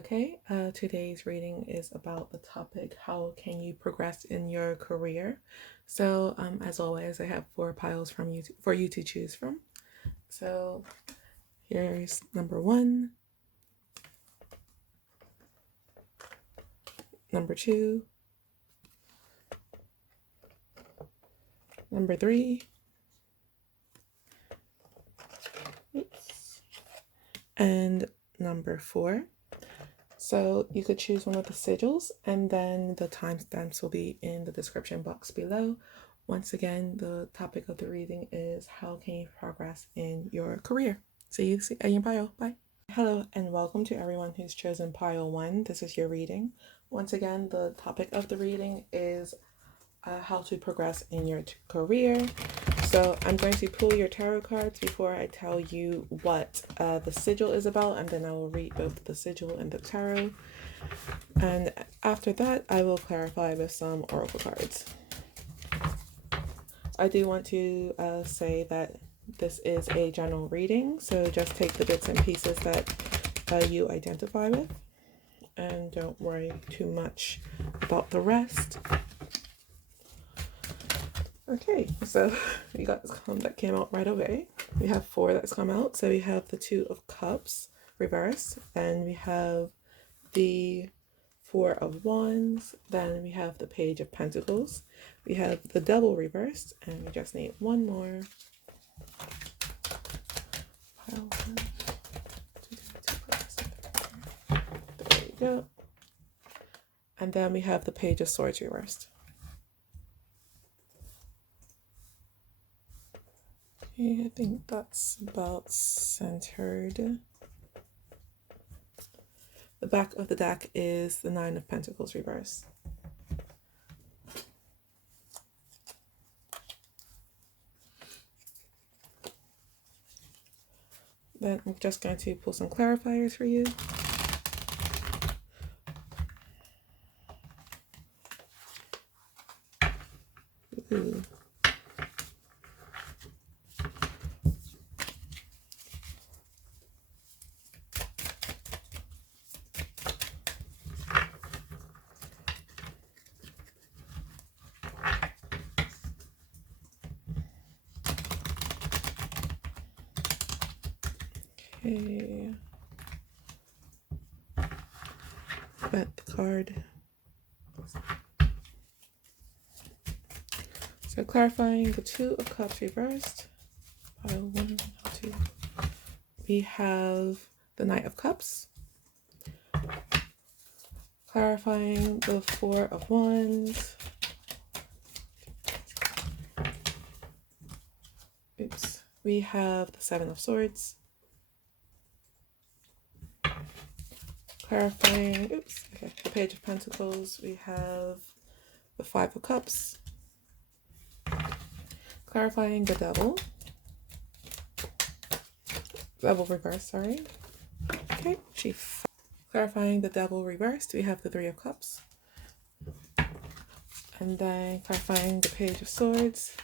Bouquet. Today's reading is about the topic, how can you progress in your career? So as always, I have 4 piles for you to choose from. So here's number 1, number 2, number 3, and number 4. So you could choose one of the sigils, and then the timestamps will be in the description box below. Once again, the topic of the reading is how can you progress in your career? See you in your pile. Bye. Hello and welcome to everyone who's chosen pile 1. This is your reading. Once again, the topic of the reading is how to progress in your career. So I'm going to pull your tarot cards before I tell you what the sigil is about, and then I will read both the sigil and the tarot. And after that, I will clarify with some oracle cards. I do want to say that this is a general reading, so just take the bits and pieces that you identify with, and don't worry too much about the rest. Okay, so we got this column that came out right away. We have 4 that's come out. So we have the 2 of Cups reversed, then we have the 4 of Wands, then we have the Page of Pentacles, we have the Devil reversed, and we just need one more. Pile 1, 2, 3, 4, 5, 6, 7, 8. There we go. And then we have the Page of Swords reversed. I think that's about centered. The back of the deck is the 9 of Pentacles reversed. Then I'm just going to pull some clarifiers for you. Ooh. Okay. Got the card. So clarifying the 2 of Cups reversed. Pile 1, 2. We have the Knight of Cups. Clarifying the 4 of Wands. Oops. We have the 7 of Swords. Clarifying, the Page of Pentacles. We have the 5 of Cups. Clarifying the Devil. Devil reversed, sorry. Okay, Chief. Clarifying the Devil reversed, we have the 3 of Cups. And then clarifying the Page of Swords.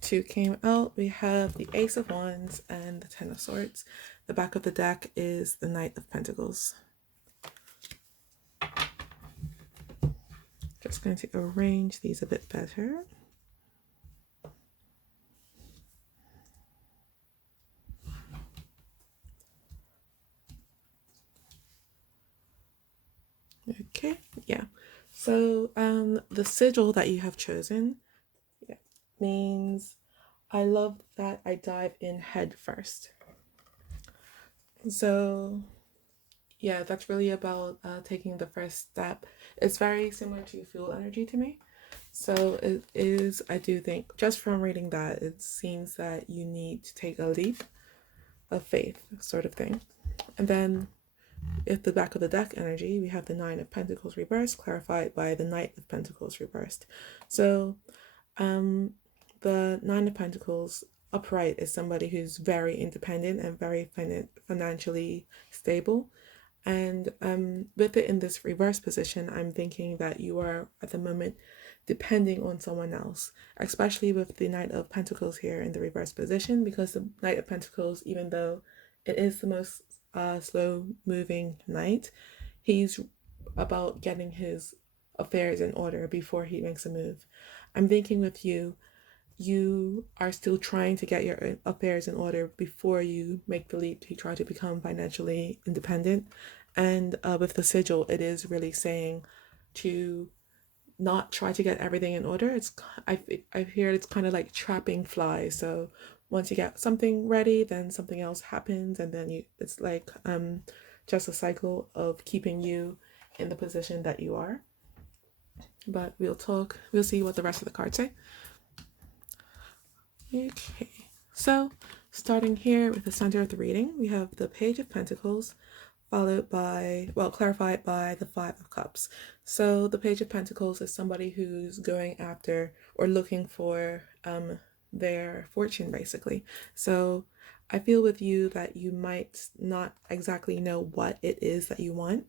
2 came out. We have the Ace of Wands and the 10 of Swords. The back of the deck is the Knight of Pentacles. Just going to arrange these a bit better. Okay, yeah. So the sigil that you have chosen, means I love that I dive in head first. So yeah, that's really about taking the first step. It's very similar to fuel energy to me. So it is, I do think, just from reading that, it seems that you need to take a leap of faith sort of thing. And then at the back of the deck energy, we have the 9 of Pentacles reversed, clarified by the Knight of Pentacles reversed. So the 9 of Pentacles upright is somebody who's very independent and very financially stable. And with it in this reverse position, I'm thinking that you are at the moment depending on someone else, especially with the Knight of Pentacles here in the reverse position, because the Knight of Pentacles, even though it is the most slow moving knight, he's about getting his affairs in order before he makes a move. I'm thinking with you, you are still trying to get your affairs in order before you make the leap to try to become financially independent. And with the sigil, it is really saying to not try to get everything in order. I hear it's kind of like trapping flies. So once you get something ready, then something else happens, and then it's like just a cycle of keeping you in the position that you are. But we'll see what the rest of the cards say. Okay, so starting here with the center of the reading, we have the Page of Pentacles, followed by, well, clarified by the Five of Cups. So the Page of Pentacles is somebody who's going after or looking for their fortune, basically. So I feel with you that you might not exactly know what it is that you want,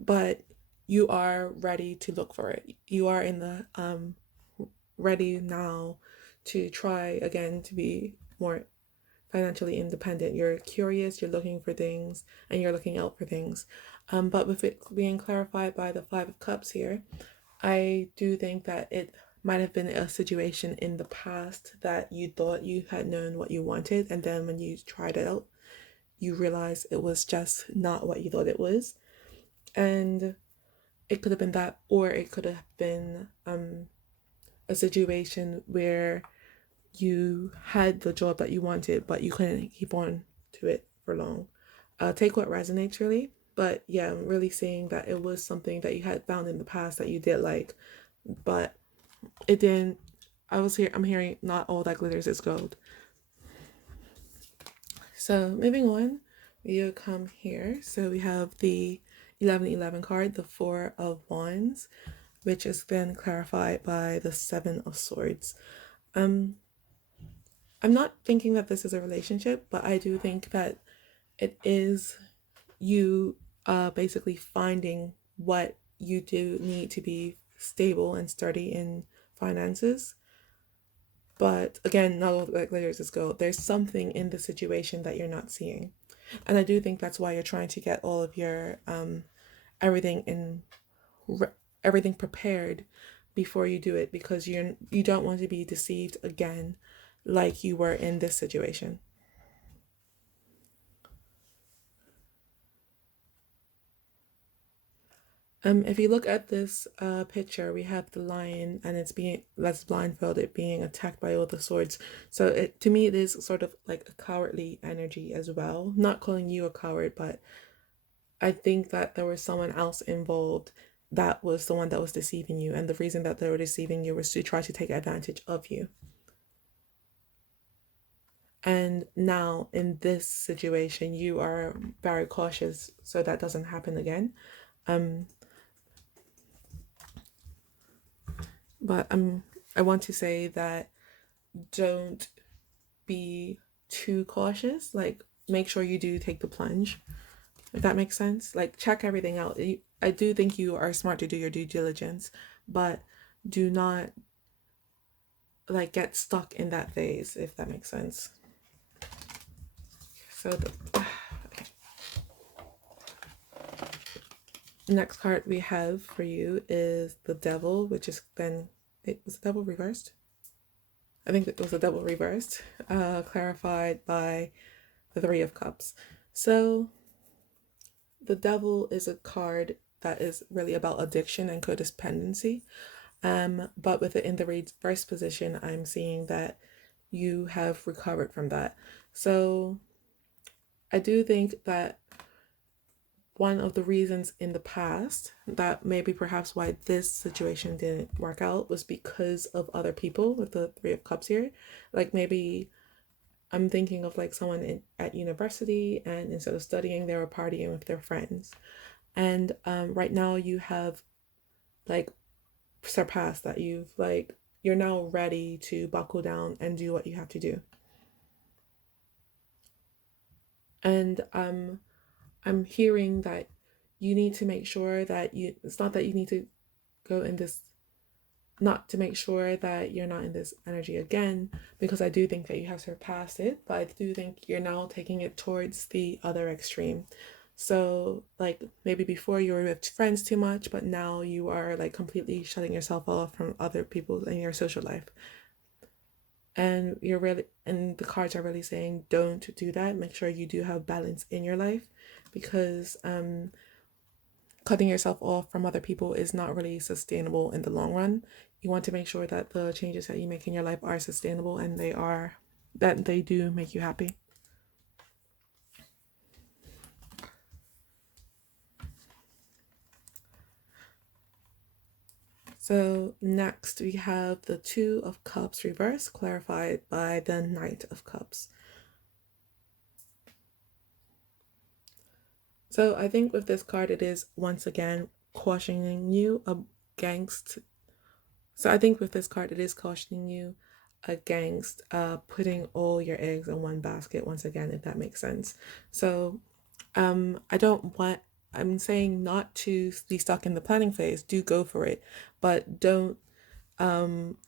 but you are ready to look for it. You are in the ready now to try again to be more financially independent. You're curious, you're looking for things, and you're looking out for things. But with it being clarified by the Five of Cups here, I do think that it might have been a situation in the past that you thought you had known what you wanted, and then when you tried it out, you realized it was just not what you thought it was. And it could have been that, or it could have been a situation where you had the job that you wanted, but you couldn't keep on to it for long. Take what resonates, really. But yeah, I'm really seeing that it was something that you had found in the past that you did like, but it didn't. I'm hearing not all that glitters is gold. So moving on, we come here. So we have the 1111 card, the Four of Wands, which is then clarified by the Seven of Swords. I'm not thinking that this is a relationship, but I do think that it is you basically finding what you do need to be stable and sturdy in finances. But again, not all like layers is gold. There's something in the situation that you're not seeing. And I do think that's why you're trying to get all of your everything in everything prepared before you do it, because you don't want to be deceived again like you were in this situation. If you look at this picture, we have the lion, and that's blindfolded, being attacked by all the swords. So to me, it is sort of like a cowardly energy as well. Not calling you a coward, but I think that there was someone else involved that was the one that was deceiving you, and the reason that they were deceiving you was to try to take advantage of you. And now in this situation, you are very cautious so that doesn't happen again. But I want to say that don't be too cautious. Like, make sure you do take the plunge, if that makes sense. Like, check everything out. I do think you are smart to do your due diligence, but do not like get stuck in that phase, if that makes sense. So okay. Next card we have for you is the Devil, which is then, it was the Devil reversed? I think it was the Devil reversed, clarified by the Three of Cups. So the Devil is a card that is really about addiction and codependency. But with it in the reverse position, I'm seeing that you have recovered from that. So I do think that one of the reasons in the past that maybe perhaps why this situation didn't work out was because of other people with the Three of Cups here. Like, maybe I'm thinking of like someone at university, and instead of studying, they were partying with their friends. And right now you have like surpassed that. You're now ready to buckle down and do what you have to do. And I'm hearing that you need to make sure that it's not that you need to go in this, not to make sure that you're not in this energy again, because I do think that you have surpassed it, but I do think you're now taking it towards the other extreme. So like maybe before you were with friends too much, but now you are like completely shutting yourself off from other people in your social life. And the cards are really saying don't do that. Make sure you do have balance in your life, because cutting yourself off from other people is not really sustainable in the long run. You want to make sure that the changes that you make in your life are sustainable, and they do make you happy. So next we have the Two of Cups reverse, clarified by the Knight of Cups. So I think with this card, it is once again cautioning you against. So I think with this card, it is cautioning you against putting all your eggs in one basket once again, if that makes sense. So I don't want. I'm saying not to be stuck in the planning phase. Do go for it, but don't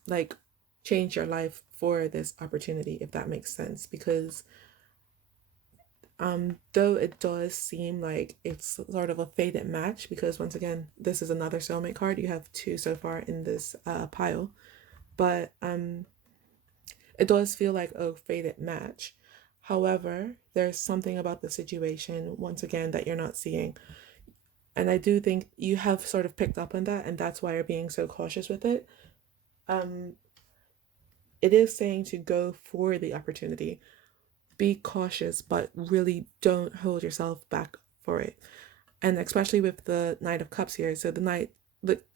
like change your life for this opportunity, if that makes sense, because though it does seem like it's sort of a fated match, because once again this is another soulmate card. You have two so far in this pile, but it does feel like a fated match. However, there's something about the situation once again that you're not seeing, and I do think you have sort of picked up on that, and that's why you're being so cautious with it. um it is saying to go for the opportunity, be cautious, but really don't hold yourself back for it. And especially with the Knight of Cups here. So the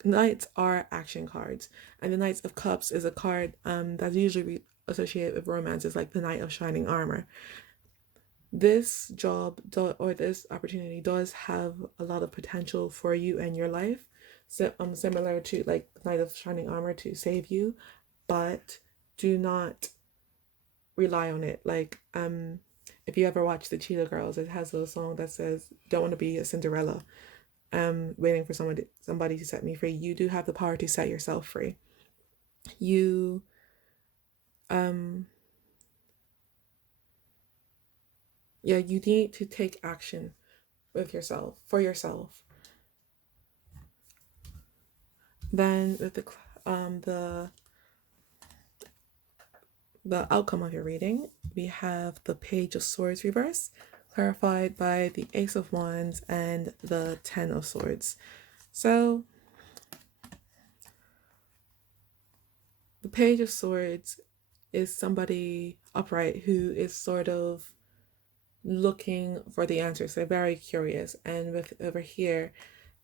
Knights are action cards, and the Knights of Cups is a card that's usually associated with romance, is like the Knight of Shining Armor. This or this opportunity does have a lot of potential for you and your life. So similar to like Knight of Shining Armor, to save you, but do not rely on it. Like if you ever watch the Cheetah Girls, it has a song that says don't want to be a Cinderella, waiting for somebody to set me free. You do have the power to set yourself free. You um yeah, you need to take action with yourself, for yourself. Then with the outcome of your reading, we have the Page of Swords reverse, clarified by the Ace of Wands and the Ten of Swords. So the Page of Swords is somebody upright who is sort of looking for the answers. They're very curious. And with over here,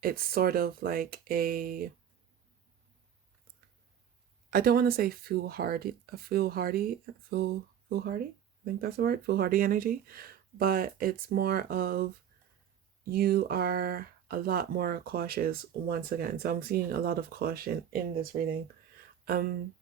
it's sort of like I don't want to say foolhardy. I think that's the word, foolhardy energy. But it's more of, you are a lot more cautious once again. So I'm seeing a lot of caution in this reading. And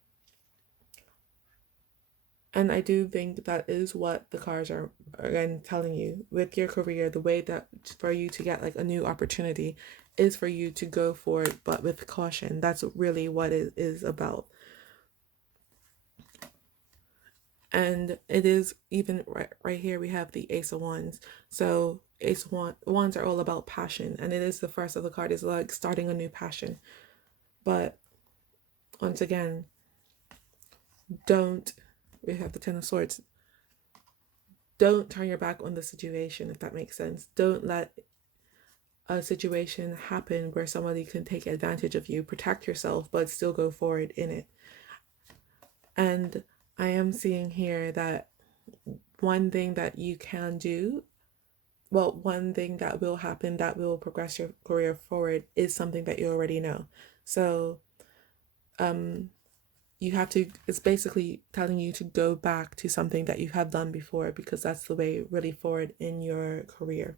I do think that is what the cards are again telling you with your career. The way that for you to get like a new opportunity is for you to go for it, but with caution. That's really what it is about. And it is even right here, we have the Ace of Wands. So Wands are all about passion, and it is the first of the card, is like starting a new passion. But once again, we have the Ten of Swords. Don't turn your back on the situation, if that makes sense. Don't let a situation happen where somebody can take advantage of you. Protect yourself, but still go forward in it. And I am seeing here that one thing that you can do, one thing that will happen that will progress your career forward, is something that you already know. So you have to, it's basically telling you to go back to something that you have done before, because that's the way really forward in your career.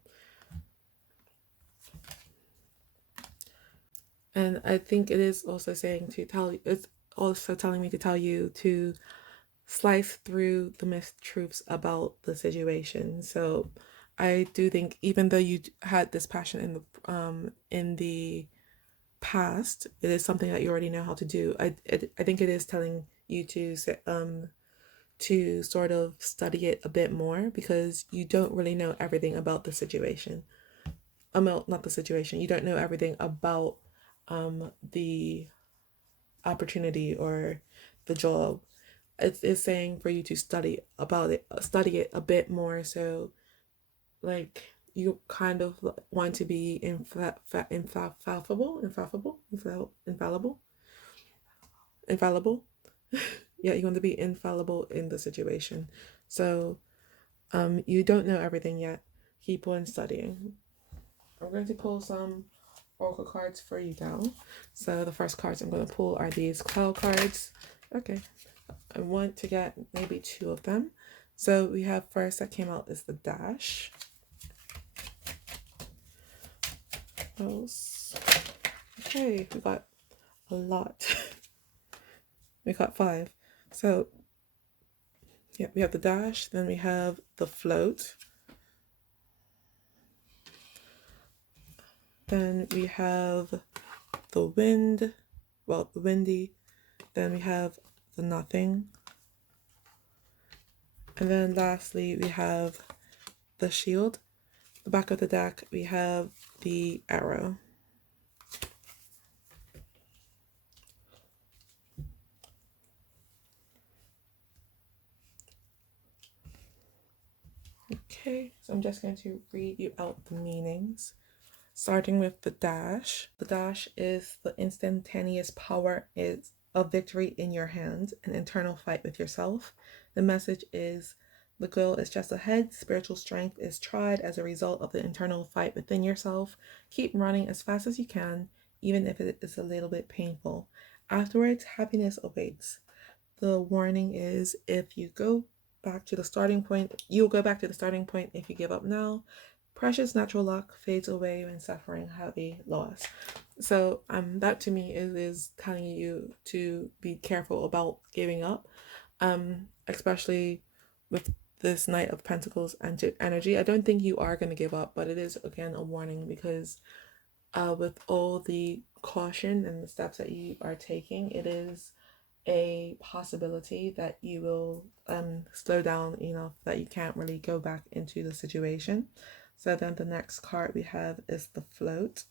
And I think it is also saying to tell you, it's also telling me to tell you to slice through the mistruths about the situation. So I do think, even though you had this passion in the past, it is something that you already know how to do. I think it is telling you to sort of study it a bit more, because you don't really know everything about the situation. not the situation. You don't know everything about the opportunity or the job. It's saying for you to study it a bit more. So like you kind of want to be infallible. Yeah, you want to be infallible in the situation. So you don't know everything yet. Keep on studying. I'm going to pull some Oracle cards for you now. So the first cards I'm going to pull are these Clow Cards. Okay, I want to get maybe 2 of them. So we have first that came out is the Dash. Okay, we got a lot. We got 5. So yeah, we have the Dash, then we have the Float. Then we have the Wind, the Windy. Then we have the Nothing. And then lastly, we have the Shield. The back of the deck, we have the Arrow. Okay, so I'm just going to read you out the meanings. Starting with the Dash. The Dash is the instantaneous power is of victory in your hand, an internal fight with yourself. The message is the goal is just ahead. Spiritual strength is tried as a result of the internal fight within yourself. Keep running as fast as you can, even if it is a little bit painful. Afterwards, happiness awaits. The warning is if you go back to the starting point, you'll go back to the starting point if you give up now. Precious natural luck fades away when suffering heavy loss. So that to me is telling you to be careful about giving up, especially with this Knight of Pentacles and energy. I don't think you are going to give up, but it is again a warning because with all the caution and the steps that you are taking, it is a possibility that you will slow down enough that you can't really go back into the situation. So then the next card we have is the Float.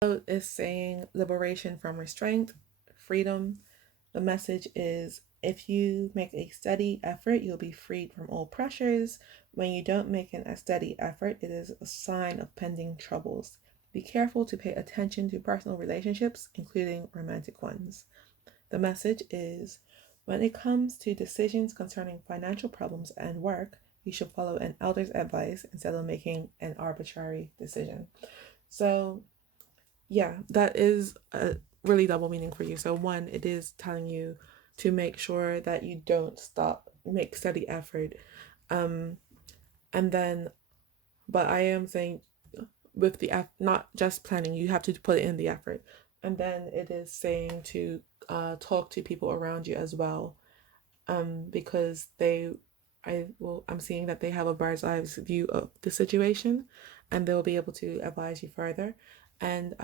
Float is saying liberation from restraint, freedom. The message is if you make a steady effort, you'll be freed from all pressures. When you don't make a steady effort, it is a sign of pending troubles. Be careful to pay attention to personal relationships, including romantic ones. The message is when it comes to decisions concerning financial problems and work, you should follow an elder's advice instead of making an arbitrary decision. So yeah, that is a really double meaning for you. So one, it is telling you to make sure that you don't stop, make steady effort. And then, but I am saying with the not just planning, you have to put it in the effort. And then it is saying to talk to people around you as well, because I'm seeing that they have a bird's eye view of the situation, and they'll be able to advise you further. And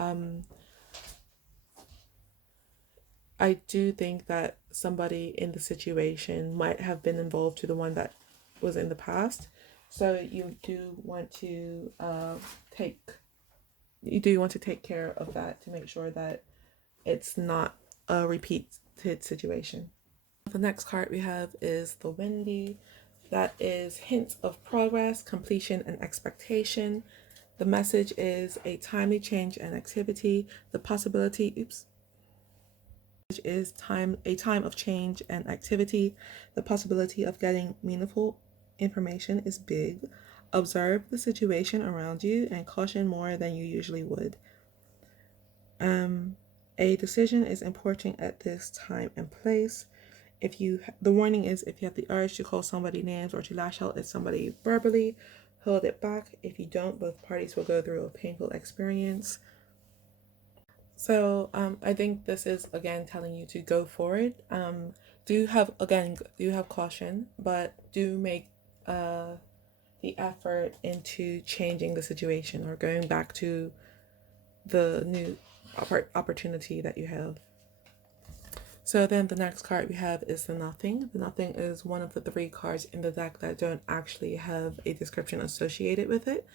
I do think that somebody in the situation might have been involved to the one that was in the past. So you do want to take care of that to make sure that it's not a repeated situation. The next card we have is the Windy. That is hints of progress, completion, and expectation. The message is a timely change and activity. The possibility, is a time of change and activity. The possibility of getting meaningful information is big. Observe the situation around you and caution more than you usually would. A decision is important at this time and place. The warning is if you have the urge to call somebody names or to lash out at somebody verbally, hold it back. If you don't, both parties will go through a painful experience. So I think this is again telling you to go forward. Do have caution, but do make the effort into changing the situation or going back to the new opportunity that you have. So then the next card we have is the Nothing. The Nothing is one of the 3 cards in the deck that don't actually have a description associated with it.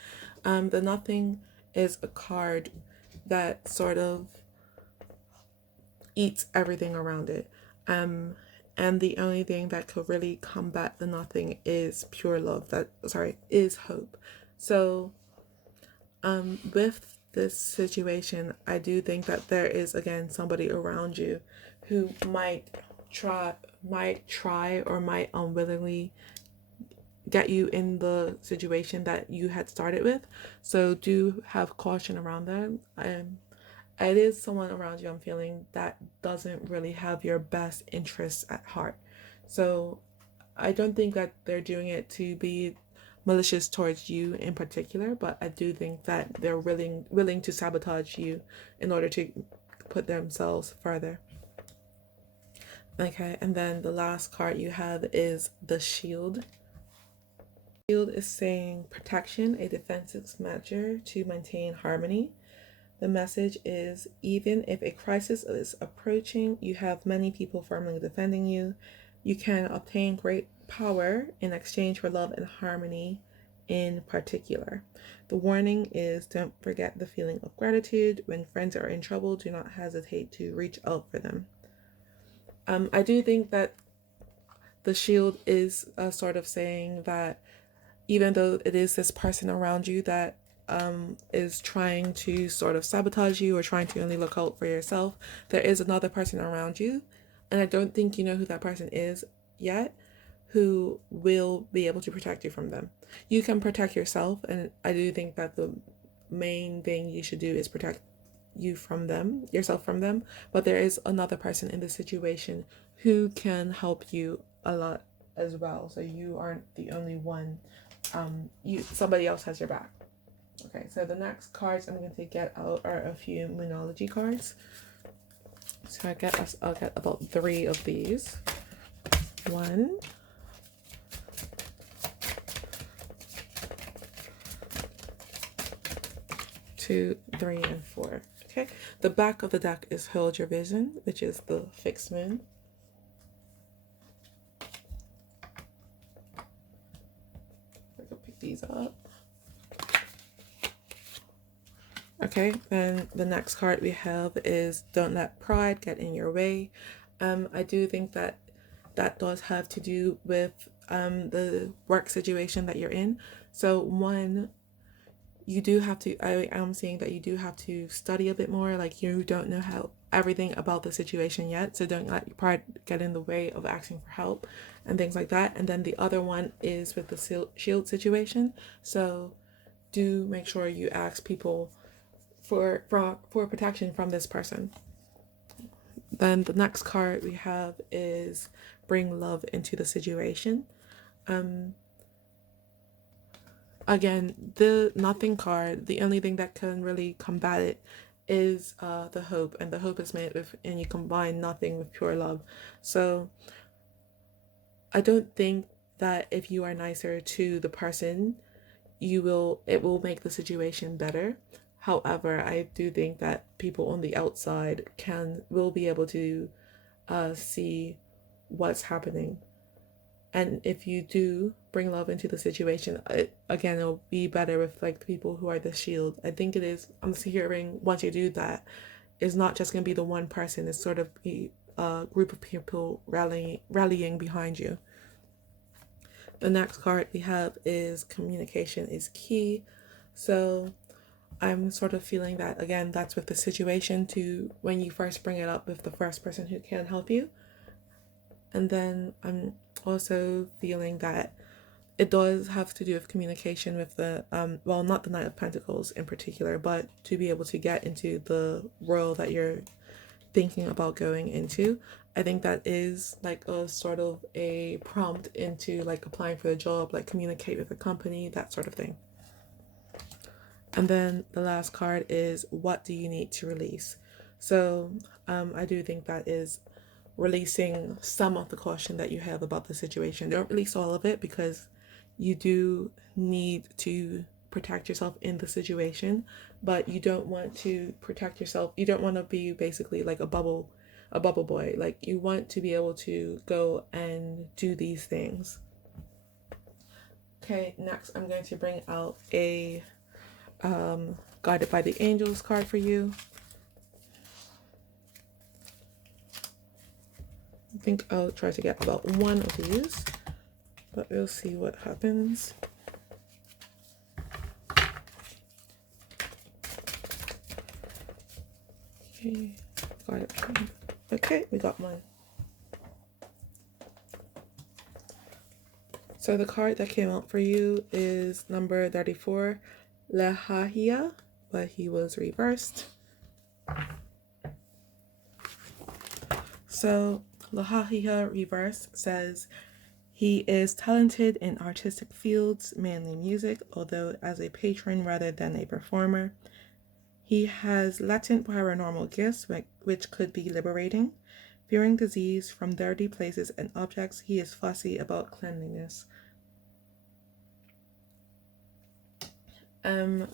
The Nothing is a card that sort of eats everything around it. And the only thing that could really combat the Nothing is pure love. Is hope. So, with this situation, I do think that there is again somebody around you who might try or might unwillingly get you in the situation that you had started with. So do have caution around them. It is someone around you I'm feeling that doesn't really have your best interests at heart. So I don't think that they're doing it to be malicious towards you in particular, but I do think that they're willing to sabotage you in order to put themselves further. Okay, and then the last card you have is the Shield. Shield is saying protection, a defensive measure to maintain harmony. The message is, even if a crisis is approaching, you have many people firmly defending you. You can obtain great power in exchange for love and harmony in particular. The warning is, don't forget the feeling of gratitude. When friends are in trouble, do not hesitate to reach out for them. I do think that the Shield is sort of saying that even though it is this person around you that is trying to sort of sabotage you or trying to only look out for yourself, there is another person around you, and I don't think you know who that person is yet, who will be able to protect you from them. You can protect yourself, and I do think that the main thing you should do is protect yourself from them, but there is another person in this situation who can help you a lot as well, so you aren't the only one. Somebody else has your back. Okay, so the next cards I'm going to get out are a few Moonology cards. So I'll get about 3 of these. 1, 2, 3, and 4. Okay, the back of the deck is Hold Your Vision, which is the fixed moon. I can pick these up. Okay, then the next card we have is Don't Let Pride Get in Your Way. I do think that does have to do with the work situation that you're in. So one, you do have to, I am seeing that you do have to study a bit more. Like, you don't know everything about the situation yet, so don't let your pride get in the way of asking for help and things like that. And then the other one is with the shield situation. So do make sure you ask people for protection from this person. Then the next card we have is Bring Love into the Situation. Again, the Nothing card, the only thing that can really combat it is the Hope, and the Hope is made with, and you combine Nothing with pure love. So I don't think that if you are nicer to the person, it will make the situation better. However, I do think that people on the outside will be able to see what's happening. And if you do bring love into the situation, it'll be better with like the people who are the shield. I think I'm hearing once you do that, it's not just going to be the one person. It's sort of a group of people rallying behind you. The next card we have is Communication is Key. So I'm sort of feeling that, again, that's with the situation to when you first bring it up with the first person who can help you. And then I'm also feeling that it does have to do with communication with the, not the Knight of Pentacles in particular, but to be able to get into the role that you're thinking about going into. I think that is like a sort of a prompt into like applying for the job, like communicate with the company, that sort of thing. And then the last card is What Do You Need to Release? So I do think that is releasing some of the caution that you have about the situation. Don't release all of it, because you do need to protect yourself in the situation, but you don't want to protect yourself. You don't want to be basically like a bubble a bubble boy. Like, you want to be able to go and do these things. Okay, next I'm going to bring out a Guided by the Angels card for you. I think I'll try to get about one of these, but we'll see what happens. Okay, got it. Okay, we got one. So the card that came out for you is number 34, Lehahia, but he was reversed. So Lehahia reverse says he is talented in artistic fields, mainly music, although as a patron rather than a performer. He has latent paranormal gifts, which could be liberating. Fearing disease from dirty places and objects, he is fussy about cleanliness.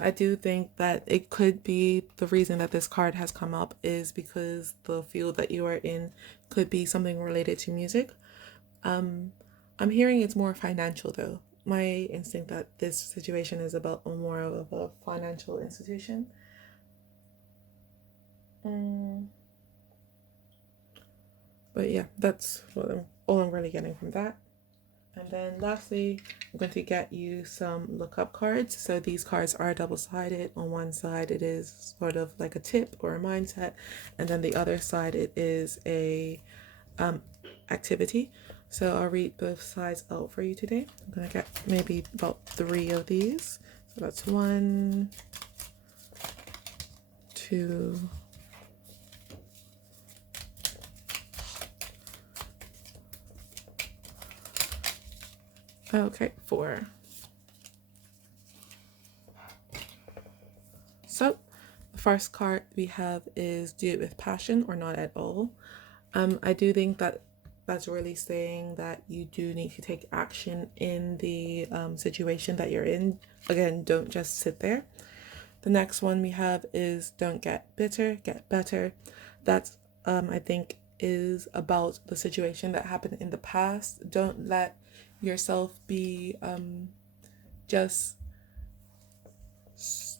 I do think that it could be the reason that this card has come up is because the field that you are in could be something related to music. I'm hearing it's more financial though. My instinct that this situation is about more of a financial institution. But yeah, that's all I'm really getting from that. And then lastly, I'm going to get you some lookup cards. So these cards are double-sided. On one side, it is sort of like a tip or a mindset. And then the other side, it is a activity. So I'll read both sides out for you today. I'm going to get maybe about 3 of these. So that's 1, 2, okay, 4. So the first card we have is do it with passion or not at all. I do think that that's really saying that you do need to take action in the situation that you're in. Again, don't just sit there. The next one we have is don't get bitter, get better. That's I think is about the situation that happened in the past. Don't let yourself be just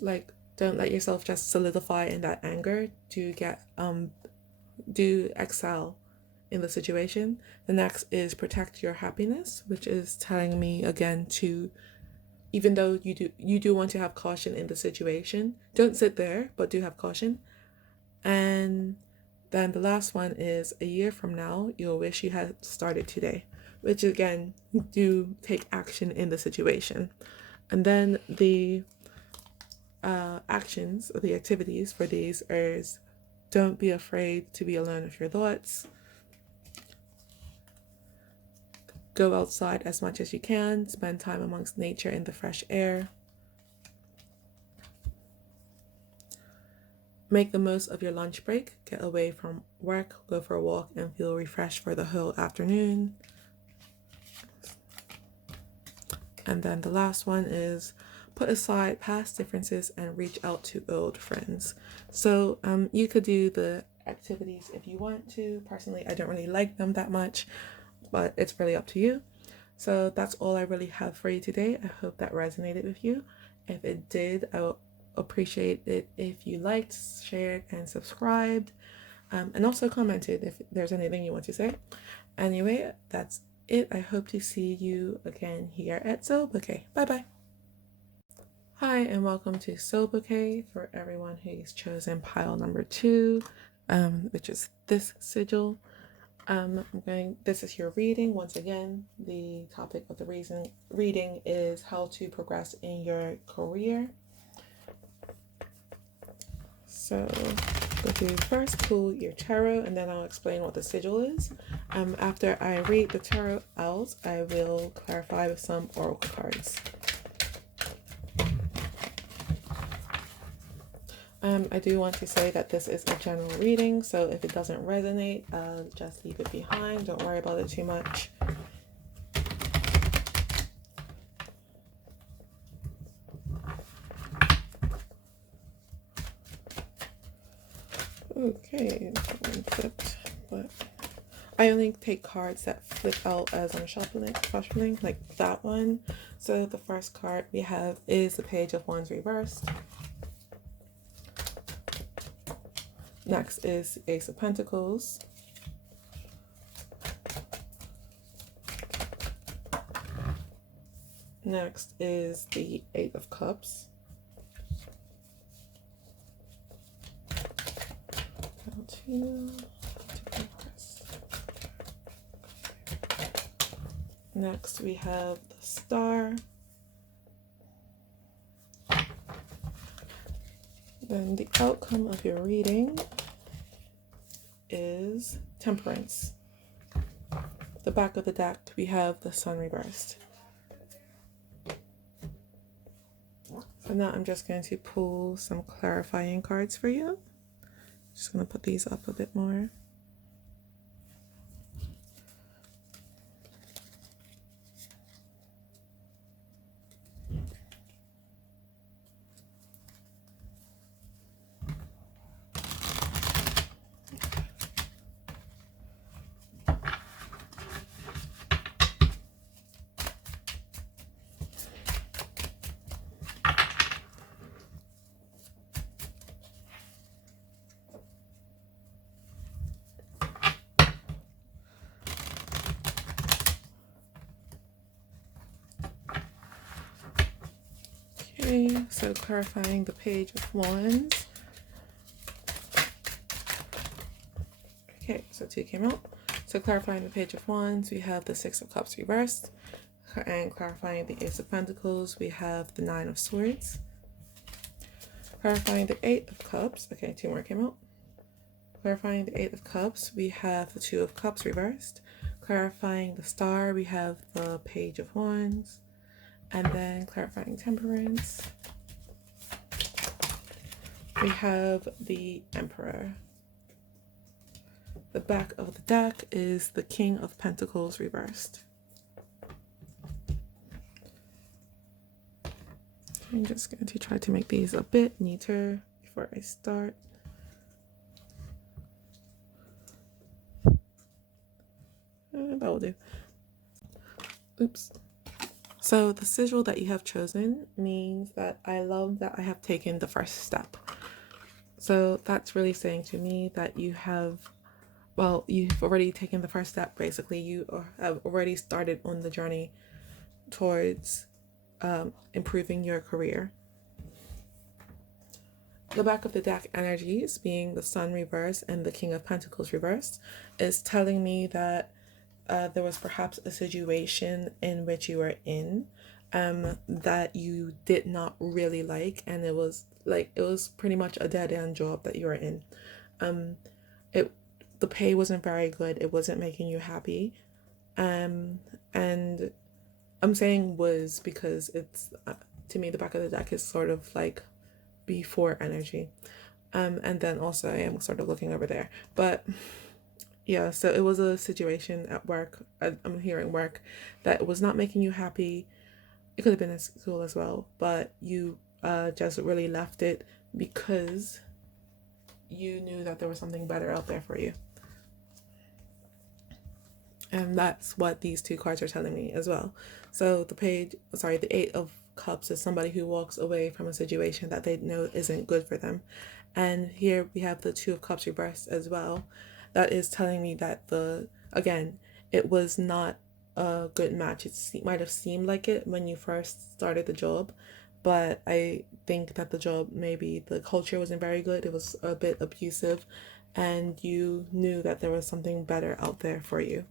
like, don't let yourself just solidify in that anger. Do excel in the situation. The next is protect your happiness, which is telling me again to, even though you do want to have caution in the situation, don't sit there, but do have caution. And then the last one is a year from now, you'll wish you had started today, which again, do take action in the situation. And then the actions or the activities for these is don't be afraid to be alone with your thoughts. Go outside as much as you can. Spend time amongst nature in the fresh air. Make the most of your lunch break. Get away from work, go for a walk, and feel refreshed for the whole afternoon. And then the last one is put aside past differences and reach out to old friends. So you could do the activities if you want to. Personally, I don't really like them that much, but it's really up to you. So that's all I really have for you today. I hope that resonated with you. If it did, I will appreciate it if you liked, shared, and subscribed, and also commented if there's anything you want to say. Anyway, that's it. I hope to see you again here at Soul Bouquet. Bye bye. Hi, and welcome to Soul Bouquet for everyone who's chosen pile number 2, which is this sigil. This is your reading. Once again, the topic of the reading is how to progress in your career. So go to first pull your tarot, and then I'll explain what the sigil is. After I read the tarot out, I will clarify with some oracle cards. I do want to say that this is a general reading, so if it doesn't resonate, just leave it behind. Don't worry about it too much. Okay, one flipped, I only take cards that flip out as I'm shuffling, like that one. So the first card we have is the Page of Wands reversed. Next is the Ace of Pentacles. Next is the Eight of Cups. Next we have the Star. Then the outcome of your reading is Temperance. The back of the deck, we have the Sun reversed. So now I'm just going to pull some clarifying cards for you. Just going to put these up a bit more. Okay, so clarifying the Page of Wands. Okay, so 2 came out. So clarifying the Page of Wands, we have the Six of Cups reversed. And clarifying the Ace of Pentacles, we have the Nine of Swords. Clarifying the Eight of Cups, okay, 2 more came out. Clarifying the Eight of Cups, we have the Two of Cups reversed. Clarifying the Star, we have the Page of Wands. And then clarifying Temperance, we have the Emperor. The back of the deck is the King of Pentacles reversed. I'm just going to try to make these a bit neater before I start. That will do. Oops. So the sigil that you have chosen means that I love that I have taken the first step. So that's really saying to me that you have, well, you've already taken the first step. Basically, you have already started on the journey towards improving your career. The back of the deck energies, being the Sun reversed and the King of Pentacles reversed, is telling me that there was perhaps a situation in which you were in that you did not really like, and it was pretty much a dead-end job that you were in. The pay wasn't very good, it wasn't making you happy, and I'm saying was because it's to me the back of the deck is sort of like before energy, and then also I am sort of looking over there, but yeah, so it was a situation at work. I'm hearing work that was not making you happy. It could have been in school as well, but you just really left it because you knew that there was something better out there for you. And that's what these 2 cards are telling me as well. So the Eight of Cups is somebody who walks away from a situation that they know isn't good for them. And here we have the Two of Cups reversed as well. That is telling me that it was not a good match. It might have seemed like it when you first started the job, but I think that the job, maybe the culture wasn't very good. It was a bit abusive, and you knew that there was something better out there for you.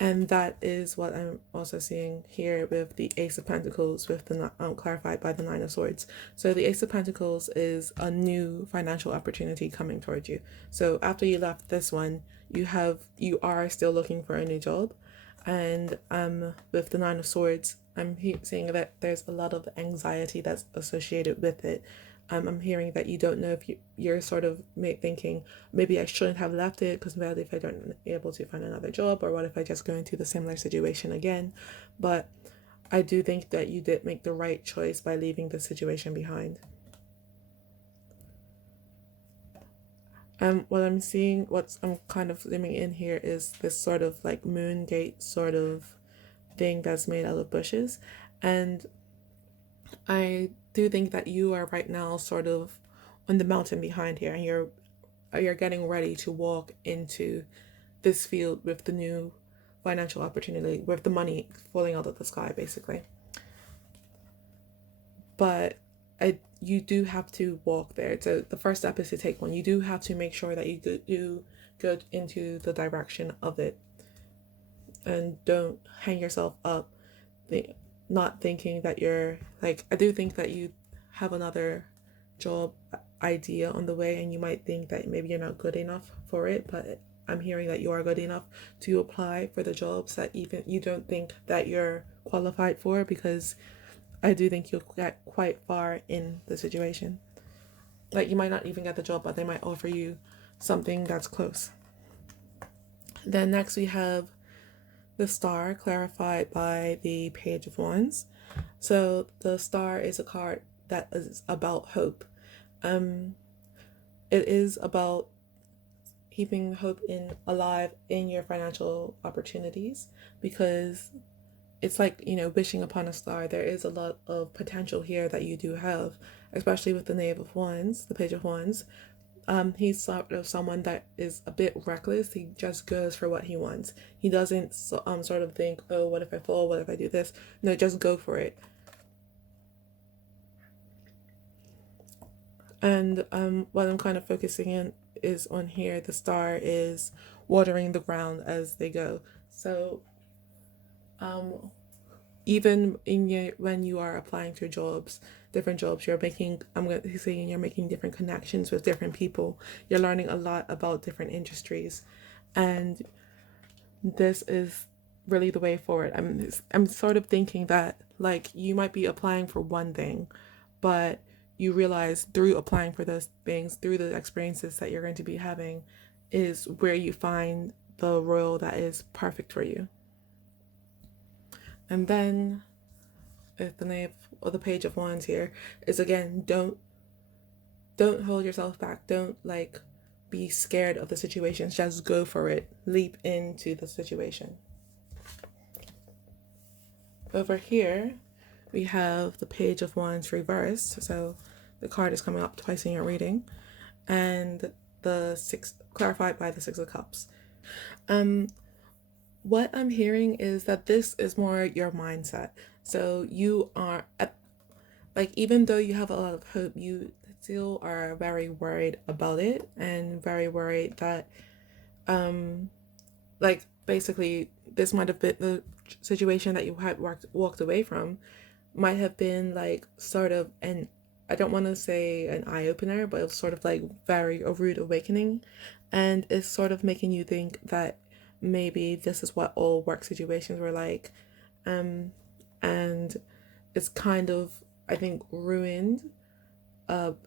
And that is what I'm also seeing here with the Ace of Pentacles, with the clarified by the Nine of Swords. So the Ace of Pentacles is a new financial opportunity coming towards you. So after you left this one, you are still looking for a new job. And with the Nine of Swords, I'm seeing that there's a lot of anxiety that's associated with it. I'm hearing that you don't know if you're sort of thinking, maybe I shouldn't have left it because what if I don't able to find another job, or what if I just go into the similar situation again. But I do think that you did make the right choice by leaving the situation behind. What I'm seeing, what's I'm kind of zooming in here is this sort of like moon gate sort of thing that's made out of bushes. And I do think that you are right now sort of on the mountain behind here, and you're getting ready to walk into this field with the new financial opportunity, with the money falling out of the sky, basically. But you do have to walk there. So the first step is to take one. You do have to make sure that you go into the direction of it, and don't hang yourself up, not thinking that you're like. I do think that you have another job idea on the way, and you might think that maybe you're not good enough for it, but I'm hearing that you are good enough to apply for the jobs that even you don't think that you're qualified for, because I do think you'll get quite far in the situation. Like, you might not even get the job, but they might offer you something that's close. Then next we have the star, clarified by the Page of Wands. So the star is a card that is about hope. It is about keeping hope alive in your financial opportunities, because it's like, wishing upon a star. There is a lot of potential here that you do have, especially with the Knave of Wands, the Page of Wands. He's sort of someone that is a bit reckless. He just goes for what he wants. He doesn't sort of think, oh, what if I fall? What if I do this? No, just go for it. And what I'm kind of focusing in is on here. The star is watering the ground as they go. So even when you are applying to jobs, different jobs, you're making, I'm going to say, you're making different connections with different people. You're learning a lot about different industries, and this is really the way forward. I'm sort of thinking that, like, you might be applying for one thing, but you realize through applying for those things, through the experiences that you're going to be having, is where you find the role that is perfect for you. And then if the Knave or the Page of Wands here is, again, don't hold yourself back. Don't like be scared of the situations. Just go for it. Leap into the situation. Over here, we have the Page of Wands reversed. So the card is coming up twice in your reading, and the six, clarified by the Six of Cups. What I'm hearing is that this is more your mindset. So you are like, even though you have a lot of hope, you still are very worried about it, and very worried that like, basically, this might have been the situation that you had walked away from, might have been like sort of an, I don't want to say an eye opener, but it's sort of like very a rude awakening, and it's sort of making you think that maybe this is what all work situations were like, and it's kind of, I think, ruined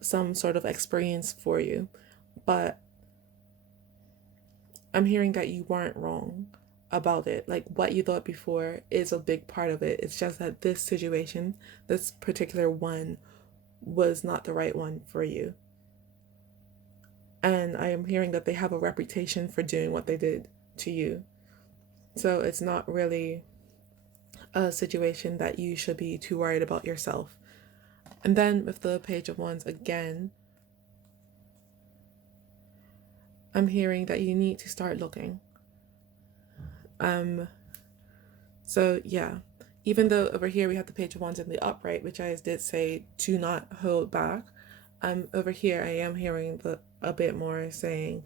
some sort of experience for you. But I'm hearing that you weren't wrong about it. Like, what you thought before is a big part of it. It's just that this situation, this particular one, was not the right one for you. And I am hearing that they have a reputation for doing what they did to you. So it's not really a situation that you should be too worried about yourself. And then with the Page of Wands again, I'm hearing that you need to start looking. So yeah, even though over here we have the Page of Wands in the upright, which I did say to not hold back, over here I am hearing a bit more saying,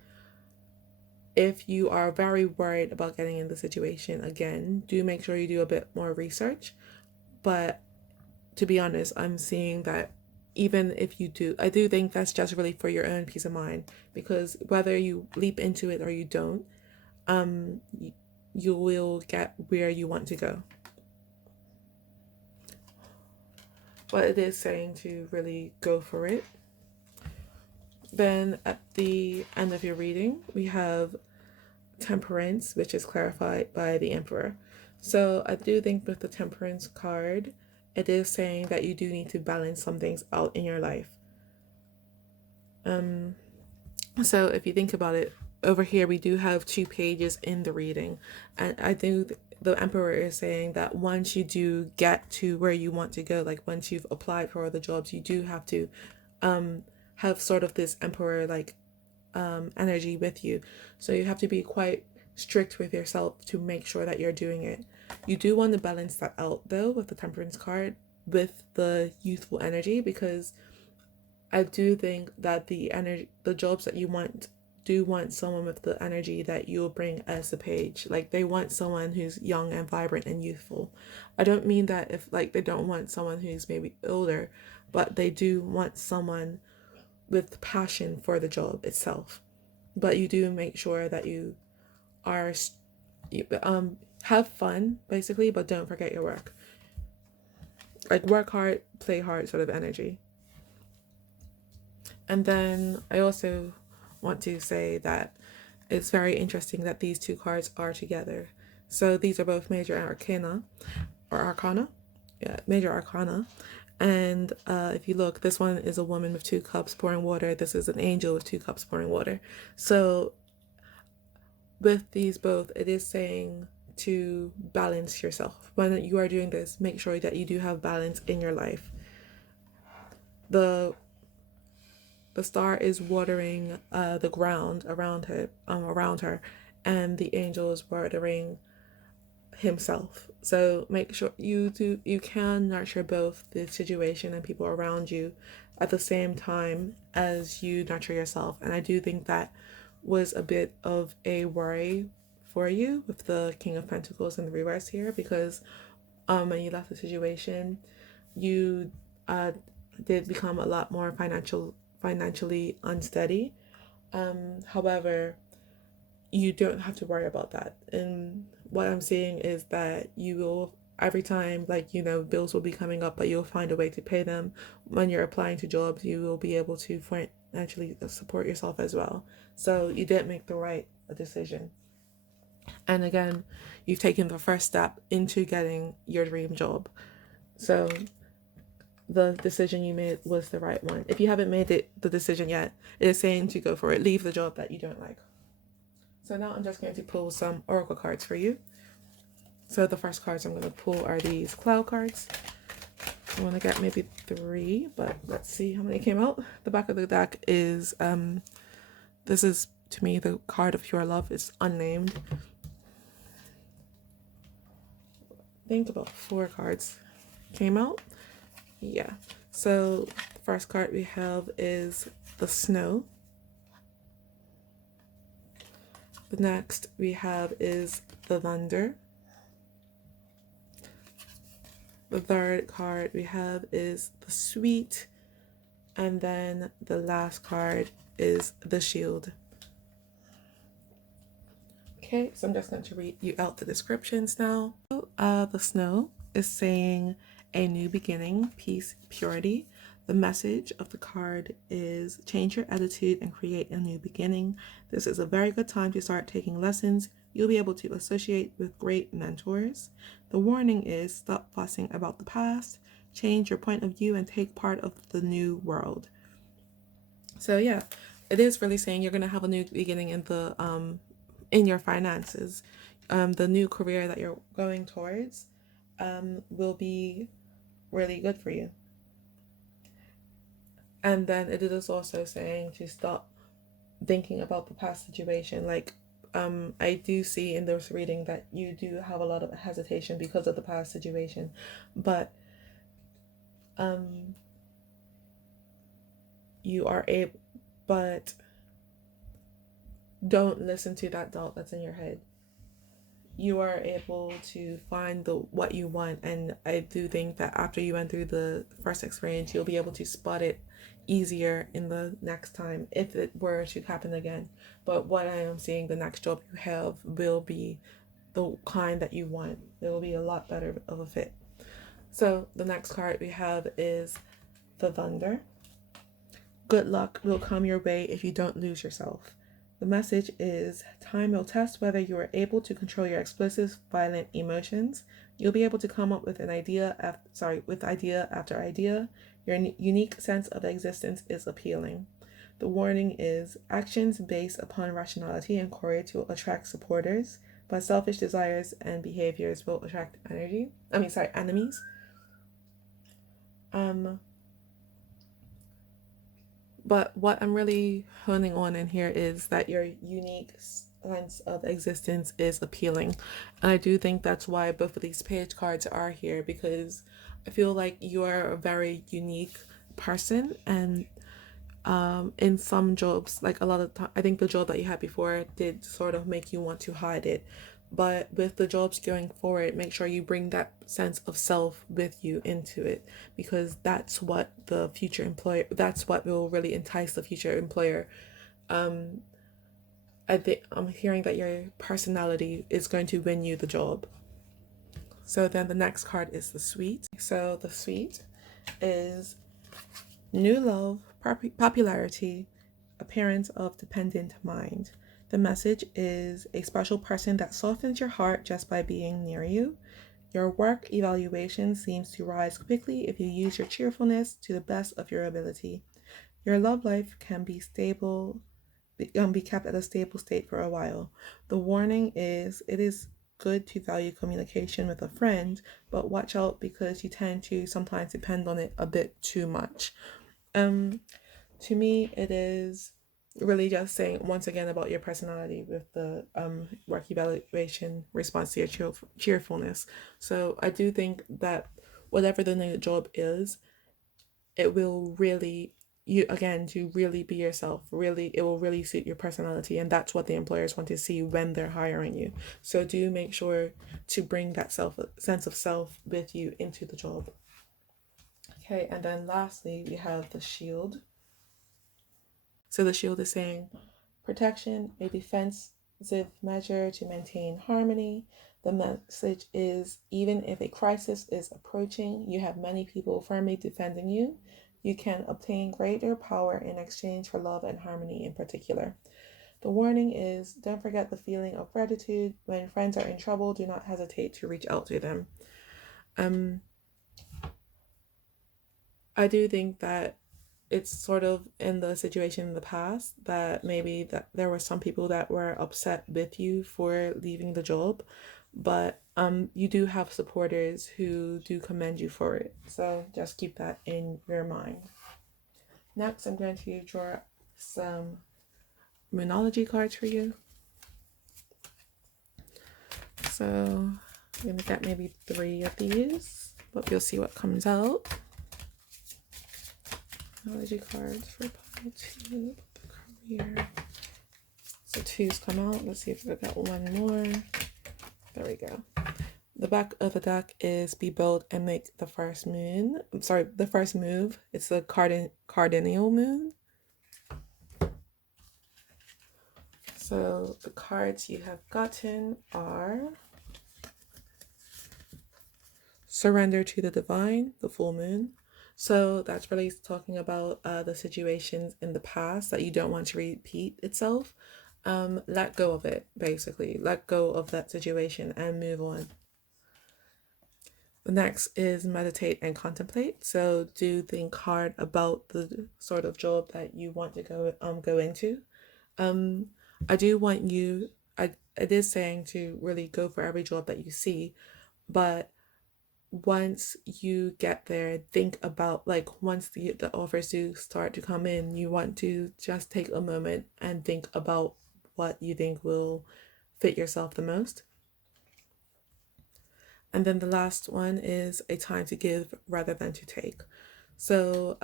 if you are very worried about getting in the situation again, do make sure you do a bit more research. But to be honest, I'm seeing that even if you do, I do think that's just really for your own peace of mind, because whether you leap into it or you don't, you will get where you want to go. But it is saying to really go for it. Then at the end of your reading, we have Temperance, which is clarified by the Emperor. So I do think with the Temperance card, it is saying that you do need to balance some things out in your life. So if you think about it, over here we do have 2 pages in the reading, and I think the emperor is saying that once you do get to where you want to go, like once you've applied for all the jobs, you do have to have sort of this emperor like energy with you. So you have to be quite strict with yourself to make sure that you're doing it. You do want to balance that out though with the temperance card with the youthful energy, because I do think that the jobs that you want do want someone with the energy that you'll bring as a page. Like they want someone who's young and vibrant and youthful. I don't mean that if like they don't want someone who's maybe older, but they do want someone with passion for the job itself. But you do make sure that you are have fun basically, but don't forget your work. Like work hard, play hard sort of energy. And then I also want to say that it's very interesting that these 2 cards are together. So these are both major arcana or arcana. Yeah, major arcana. And if you look, this one is a woman with 2 cups pouring water. This is an angel with 2 cups pouring water. So with these both, it is saying to balance yourself. When you are doing this, make sure that you do have balance in your life. The star is watering the ground around her, and the angel is watering himself. So make sure you can nurture both the situation and people around you at the same time as you nurture yourself. And I do think that was a bit of a worry for you with the King of Pentacles in the reverse here, because when you left the situation, you did become a lot more financially unsteady. However, you don't have to worry about that. And what I'm seeing is that you will, every time, like, you know, bills will be coming up, but you'll find a way to pay them. When you're applying to jobs, you will be able to financially support yourself as well. So you did make the right decision. And again, you've taken the first step into getting your dream job. So the decision you made was the right one. If you haven't made the decision yet, it is saying to go for it. Leave the job that you don't like. So now I'm just going to pull some oracle cards for you. So the first cards I'm going to pull are these Clow Cards. I want to get maybe 3, but let's see how many came out. The back of the deck is, this is, to me, the card of pure love. It's unnamed. I think about 4 cards came out. Yeah. So the first card we have is the snow. The next we have is the thunder. The third card we have is the sweet. And then the last card is the shield. Okay, so I'm just going to read you out the descriptions now. The snow is saying a new beginning, peace, purity. The message of the card is change your attitude and create a new beginning. This is a very good time to start taking lessons. You'll be able to associate with great mentors. The warning is stop fussing about the past, change your point of view, and take part of the new world. So yeah, it is really saying you're going to have a new beginning in your finances. The new career that you're going towards will be really good for you. And then it is also saying to stop thinking about the past situation. Like, I do see in this reading that you do have a lot of hesitation because of the past situation, but you are able, but don't listen to that doubt that's in your head. You are able to find what you want, and I do think that after you went through the first experience, you'll be able to spot it easier in the next time if it were to happen again. But what I am seeing, the next job you have will be the kind that you want. It will be a lot better of a fit. So the next card we have is the thunder. Good luck will come your way if you don't lose yourself. The message is time will test whether you are able to control your explosive, violent emotions. You'll be able to come up with idea after idea. Your unique sense of existence is appealing. The warning is actions based upon rationality and courage will attract supporters, but selfish desires and behaviors will attract enemies. But what I'm really honing on in here is that your unique sense of existence is appealing. And I do think that's why both of these page cards are here, because I feel like you are a very unique person. And in some jobs, like a lot of time, I think the job that you had before did sort of make you want to hide it. But with the jobs going forward, make sure you bring that sense of self with you into it, because that's what the future employer, that's what will really entice the future employer. I think I'm hearing that your personality is going to win you the job. So then the next card is the Sweet. So the Sweet is new love, popularity, appearance of dependent mind. The message is a special person that softens your heart just by being near you. Your work evaluation seems to rise quickly if you use your cheerfulness to the best of your ability. Your love life can be kept at a stable state for a while. The warning is it is good to value communication with a friend, but watch out because you tend to sometimes depend on it a bit too much. To me, it is really just saying once again about your personality with the work evaluation response to your cheerfulness. So I do think that whatever the new job is, it will really you again to really be yourself. Really, it will really suit your personality, and that's what the employers want to see when they're hiring you. So do make sure to bring that sense of self with you into the job. Okay, and then lastly, we have the Shield. So the Shield is saying protection, a defensive measure to maintain harmony. The message is even if a crisis is approaching, you have many people firmly defending you. You can obtain greater power in exchange for love and harmony in particular. The warning is don't forget the feeling of gratitude. When friends are in trouble, do not hesitate to reach out to them. I do think that it's sort of in the situation in the past that maybe that there were some people that were upset with you for leaving the job, but you do have supporters who do commend you for it. So just keep that in your mind. Next, I'm going to draw some Moonology cards for you. So I'm going to get maybe 3 of these, but you'll see what comes out. Moonology cards for pile 2, career. So 2's come out. Let's see if we got one more. There we go. The back of the deck is be bold and make the first moon. The first move. It's the cardinal moon. So the cards you have gotten are Surrender to the Divine, the full moon. So that's really talking about the situations in the past that you don't want to repeat itself. Let go of it, basically. Let go of that situation and move on. The next is meditate and contemplate. So do think hard about the sort of job that you want to go into. I do want you, it is saying to really go for every job that you see, but once you get there, think about like once the offers do start to come in, you want to just take a moment and think about what you think will fit yourself the most. And then the last one is a time to give rather than to take. So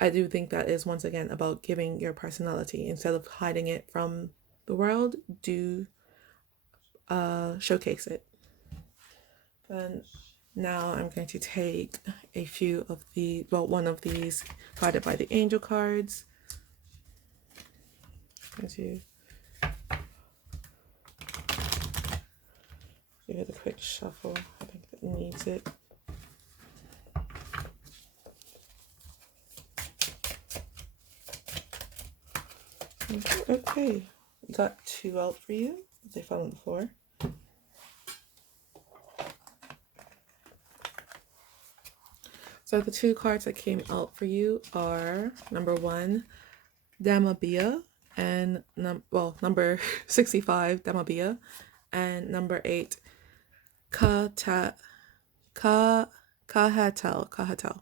I do think that is once again about giving your personality instead of hiding it from the world. Do showcase it. Then now I'm going to take a few of one of these guided by the angel cards. I'm going to give it a quick shuffle. I think it needs it. Okay, got 2 out for you. They fell on the floor. So the 2 cards that came out for you are number 1, Damabia, and number 65, Damabia, and number 8, Ka Kahatel.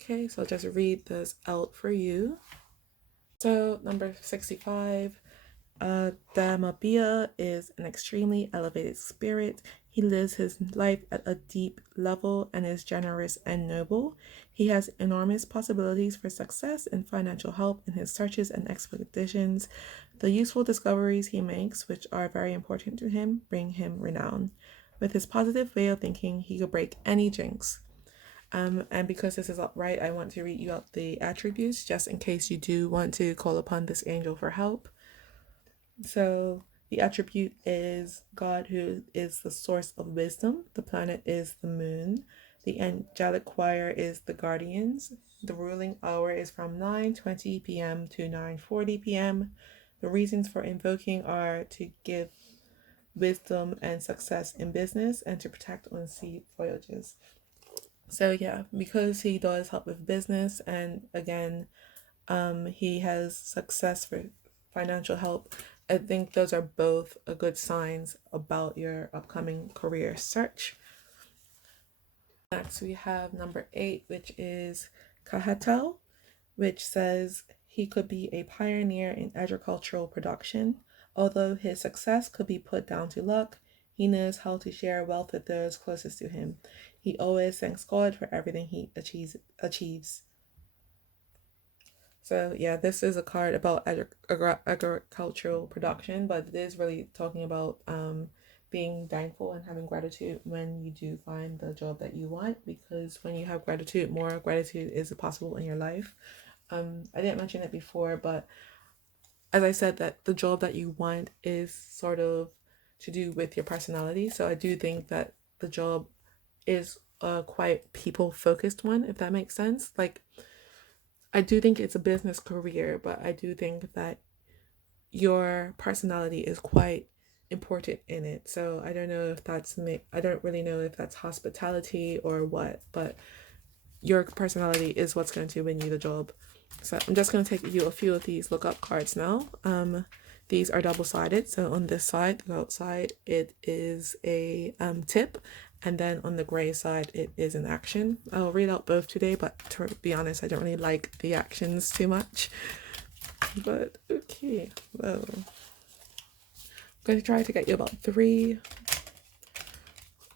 Okay, so I'll just read this out for you. So number 65, Damabia is an extremely elevated spirit. He lives his life at a deep level and is generous and noble. He has enormous possibilities for success and financial help in his searches and expeditions. The useful discoveries he makes, which are very important to him, bring him renown. With his positive way of thinking, he could break any jinx. And because this is upright, I want to read you out the attributes just in case you do want to call upon this angel for help. So the attribute is God, who is the source of wisdom. The planet is the moon. The angelic choir is the guardians. The ruling hour is from 9:20 p.m. to 9:40 p.m. The reasons for invoking are to give wisdom and success in business and to protect on sea voyages. So yeah, because he does help with business, and again, he has success for financial help. I think those are both a good signs about your upcoming career search. Next, we have number 8, which is Kahatel, which says he could be a pioneer in agricultural production. Although his success could be put down to luck, he knows how to share wealth with those closest to him. He always thanks God for everything he achieves. So yeah, this is a card about agricultural production, but it is really talking about being thankful and having gratitude when you do find the job that you want, because when you have gratitude, more gratitude is possible in your life. I didn't mention it before, but as I said, that the job that you want is sort of to do with your personality. So I do think that the job is a quite people focused one, if that makes sense. Like, I do think it's a business career, but I do think that your personality is quite important in it. So I don't know if I don't really know if that's hospitality or what, but your personality is what's going to win you the job. So I'm just going to take you a few of these lookup cards now. These are double-sided. So on this side, the outside, it is a tip. And then on the gray side, it is an action. I'll read out both today, but to be honest, I don't really like the actions too much. But okay, well, I'm going to try to get you about 3.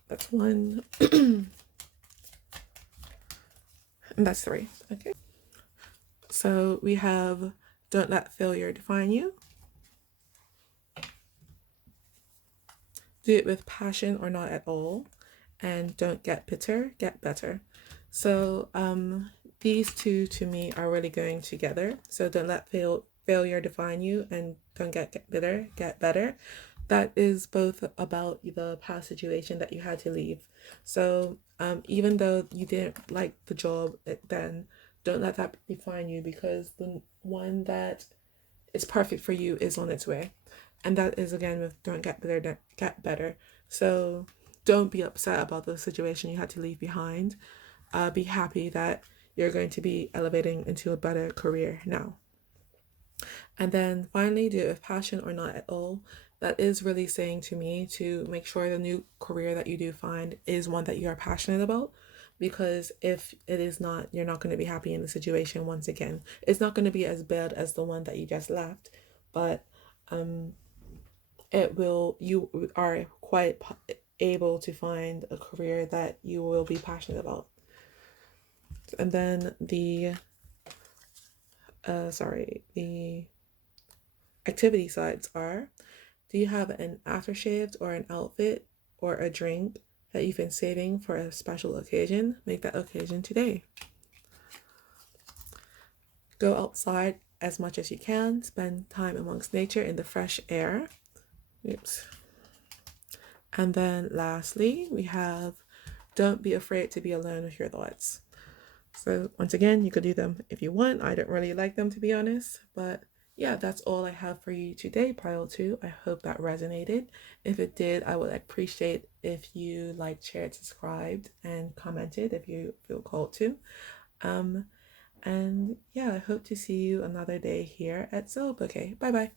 That's 1. And that's 3. Okay. So we have don't let failure define you. Do it with passion or not at all. And don't get bitter, get better. So these two to me are really going together. So don't let failure define you, and don't get bitter, get better. That is both about the past situation that you had to leave. So even though you didn't like the job then, don't let that define you, because the one that is perfect for you is on its way. And that is again with don't get bitter, get better. So don't be upset about the situation you had to leave behind. Be happy that you're going to be elevating into a better career now. And then finally, do it with passion or not at all. That is really saying to me to make sure the new career that you do find is one that you are passionate about. Because if it is not, you're not going to be happy in the situation once again. It's not going to be as bad as the one that you just left, but you are quite able to find a career that you will be passionate about. And then the activity sides are: do you have an aftershave or an outfit or a drink that you've been saving for a special occasion? Make that occasion today. Go outside as much as you can. Spend time amongst nature in the fresh air. Oops. And then lastly, we have don't be afraid to be alone with your thoughts. So once again, you could do them if you want. I don't really like them, to be honest, but yeah, that's all I have for you today, pile 2. I hope that resonated. If it did, I would appreciate if you liked, shared, subscribed, and commented if you feel called to. And yeah, I hope to see you another day here at Soul Bouquet. Bye bye.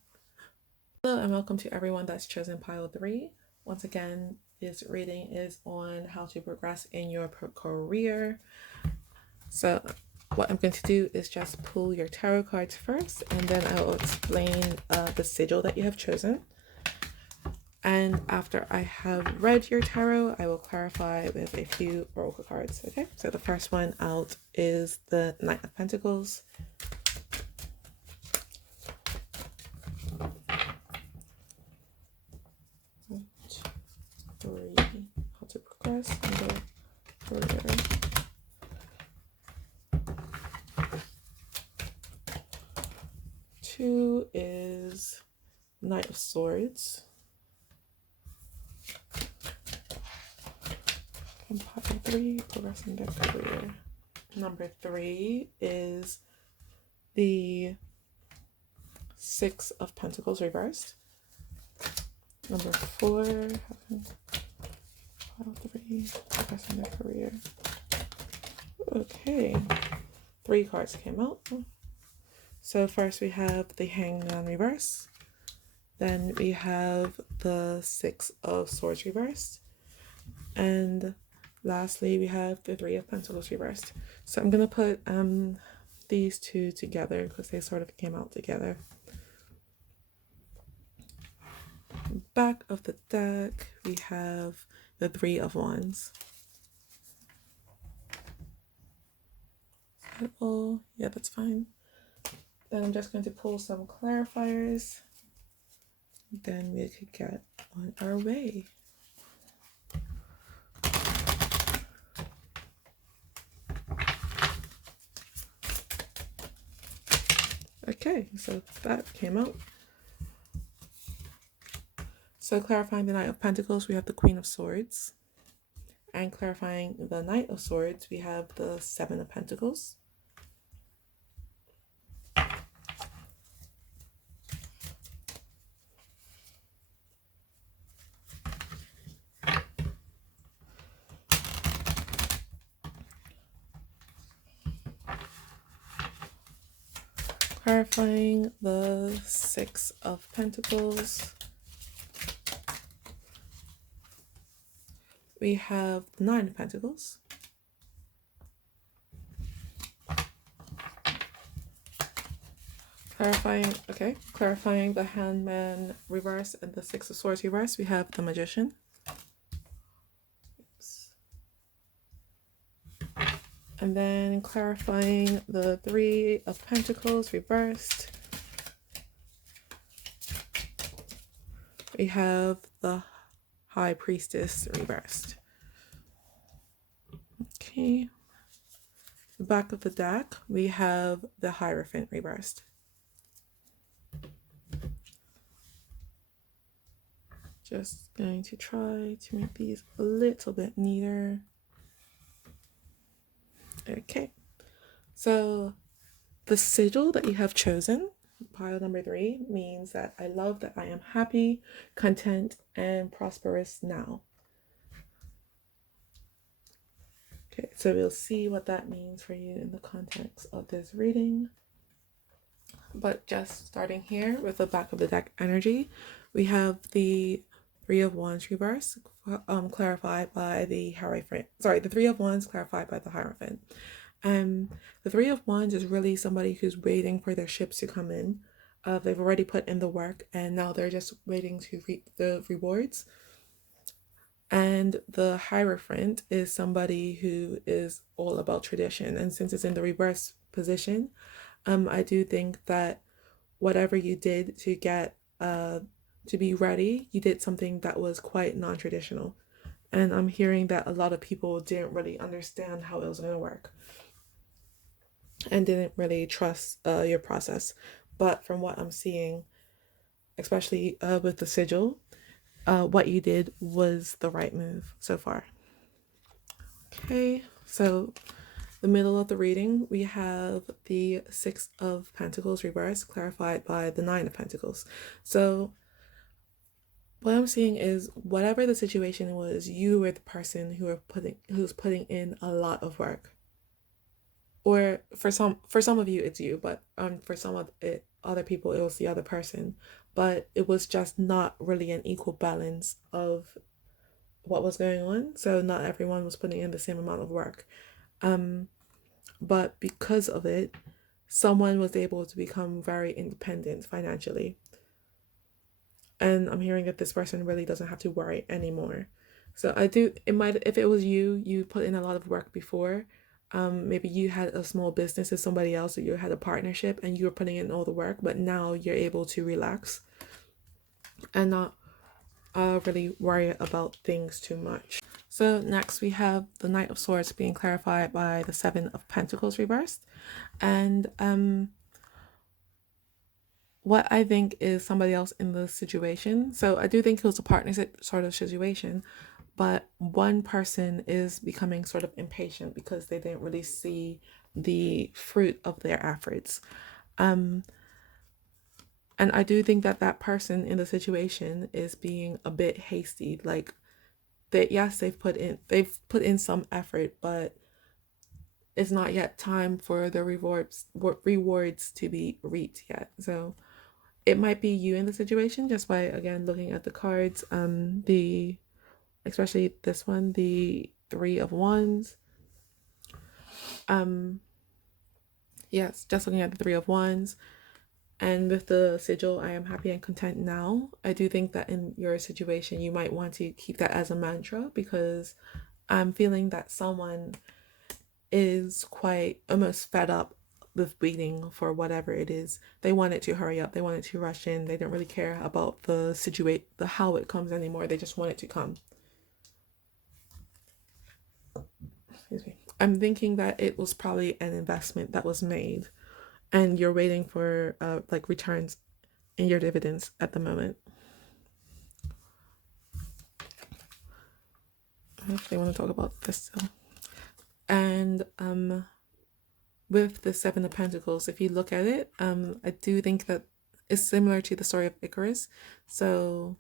Hello and welcome to everyone that's chosen pile 3. Once again, this reading is on how to progress in your career. So what I'm going to do is just pull your tarot cards first, and then I will explain the sigil that you have chosen. And after I have read your tarot, I will clarify with a few oracle cards. Okay, so the first one out is the Knight of Pentacles. Three, how to progress in the career. Two is Knight of Swords. Empire 3, progressing their career. Number 3 is the Six of Pentacles reversed. Number 4, pile 3, progressing their career. Okay, 3 cards came out. So first we have the Hangman reverse. Then we have the Six of Swords reversed. And lastly, we have the Three of Pentacles reversed. So I'm going to put these two together because they sort of came out together. Back of the deck, we have the Three of Wands. Oh, yeah, that's fine. Then I'm just going to pull some clarifiers. Then we could get on our way. Okay, so that came out. So clarifying the Knight of Pentacles, we have the Queen of Swords. And clarifying the Knight of Swords, we have the Seven of Pentacles. Clarifying the Six of Pentacles, we have the Nine of Pentacles. Clarifying the Hangman reverse and the Six of Swords reverse, we have the Magician. Oops. And then clarifying the Three of Pentacles reversed, we have the High Priestess reversed. Okay. The back of the deck, we have the Hierophant reversed. Just going to try to make these a little bit neater. Okay. So the sigil that you have chosen, pile number 3, means that I love that I am happy, content, and prosperous now. Okay, so we'll see what that means for you in the context of this reading. But just starting here with the back of the deck energy, we have the Three of Wands reverse, clarified by the Hierophant. Sorry, the Three of Wands clarified by the Hierophant. The Three of Wands is really somebody who's waiting for their ships to come in. They've already put in the work and now they're just waiting to reap the rewards. And the Hierophant is somebody who is all about tradition. And since it's in the reverse position, I do think that whatever you did to get to be ready, you did something that was quite non-traditional. And I'm hearing that a lot of people didn't really understand how it was going to work and didn't really trust your process. But from what I'm seeing, especially with the sigil, what you did was the right move so far. Okay, so the middle of the reading, we have the Six of Pentacles reversed, clarified by the Nine of Pentacles. So what I'm seeing is whatever the situation was, you were the person who's putting in a lot of work. or for some of you it's you, but for some of it other people it was the other person, but it was just not really an equal balance of what was going on, so not everyone was putting in the same amount of work. But because of it, someone was able to become very independent financially, and I'm hearing that this person really doesn't have to worry anymore. So I do, it might, if it was you, you put in a lot of work before. Maybe you had a small business with somebody else, or you had a partnership and you were putting in all the work, but now you're able to relax and not really worry about things too much. So next we have the Knight of Swords being clarified by the Seven of Pentacles reversed. And what I think is somebody else in the situation. So I do think it was a partnership sort of situation, but one person is becoming sort of impatient because they didn't really see the fruit of their efforts. And I do think that that person in the situation is being a bit hasty. Like that, yes, they've put in some effort, but it's not yet time for the rewards to be reaped yet. So it might be you in the situation just by again looking at the cards. The especially this one, the Three of Wands. Yes, just looking at the Three of Wands. And with the sigil, I am happy and content now. I do think that in your situation, you might want to keep that as a mantra, because I'm feeling that someone is quite almost fed up with waiting for whatever it is. They want it to hurry up. They want it to rush in. They don't really care about the how it comes anymore. They just want it to come. Excuse me. I'm thinking that it was probably an investment that was made, and you're waiting for like returns in your dividends at the moment. I actually want to talk about this still. And with the Seven of Pentacles, if you look at it, I do think that it's similar to the story of Icarus. So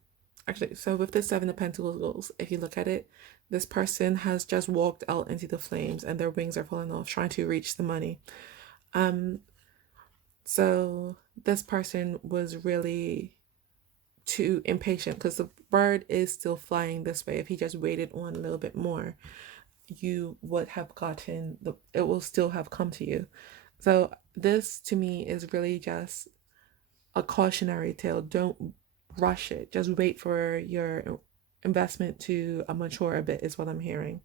with the Seven of Pentacles, if you look at it, this person has just walked out into the flames and their wings are falling off trying to reach the money. So this person was really too impatient, because the bird is still flying this way. If he just waited on a little bit more, you would have gotten it will still have come to you. So this to me is really just a cautionary tale. Don't rush it. Just wait for your investment to mature a bit, is what I'm hearing.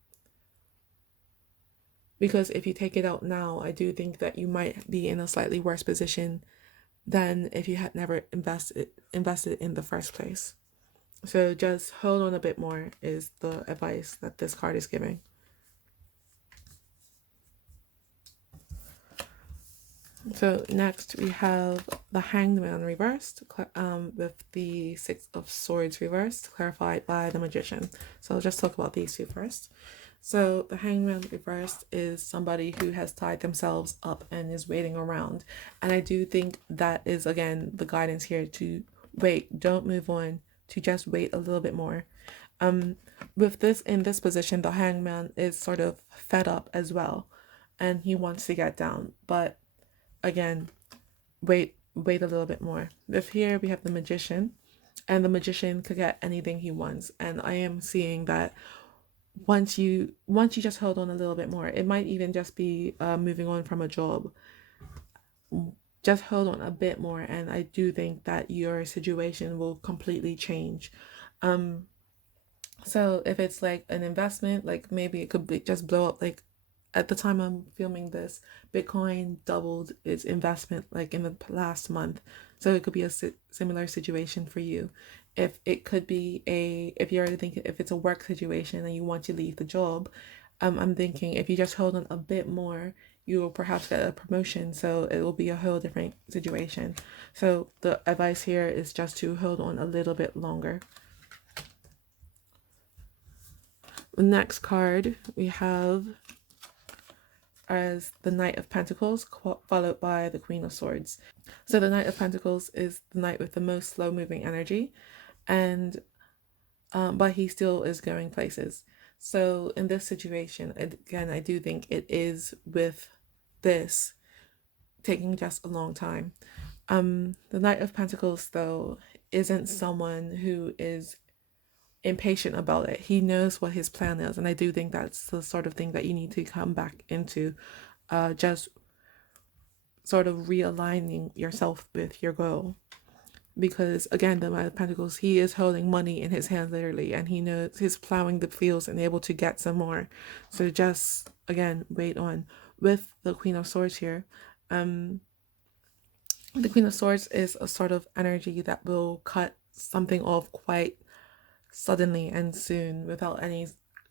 Because if you take it out now, I do think that you might be in a slightly worse position than if you had never invested in the first place. So just hold on a bit more is the advice that this card is giving. So next we have the Hanged Man reversed, with the Six of Swords reversed, clarified by the Magician. So I'll just talk about these two first. So the Hanged Man reversed is somebody who has tied themselves up and is waiting around. And I do think that is, again, the guidance here to wait, don't move on, to just wait a little bit more. With this, in this position, the Hangman is sort of fed up as well, and he wants to get down, but again, wait a little bit more. With here we have the Magician, and the Magician could get anything he wants, and I am seeing that once you just hold on a little bit more, it might even just be moving on from a job. Just hold on a bit more, and I do think that your situation will completely change. So if it's like an investment, like maybe it could be just blow up. Like at the time I'm filming this, Bitcoin doubled its investment like in the last month. So it could be a similar situation for you. If it could be if you're thinking, if it's a work situation and you want to leave the job, I'm thinking if you just hold on a bit more, you will perhaps get a promotion. So it will be a whole different situation. So the advice here is just to hold on a little bit longer. The next card we have as the Knight of Pentacles, followed by the Queen of Swords. So the Knight of Pentacles is the knight with the most slow moving energy, and but he still is going places. So in this situation, again, I do think it is with this taking just a long time. The Knight of Pentacles, though, isn't someone who is impatient about it. He knows what his plan is, and I do think that's the sort of thing that you need to come back into, just sort of realigning yourself with your goal. Because again, the Knight of Pentacles, he is holding money in his hand literally, and he knows he's plowing the fields and able to get some more. So just again, wait on. With the Queen of Swords here, the Queen of Swords is a sort of energy that will cut something off quite suddenly and soon without any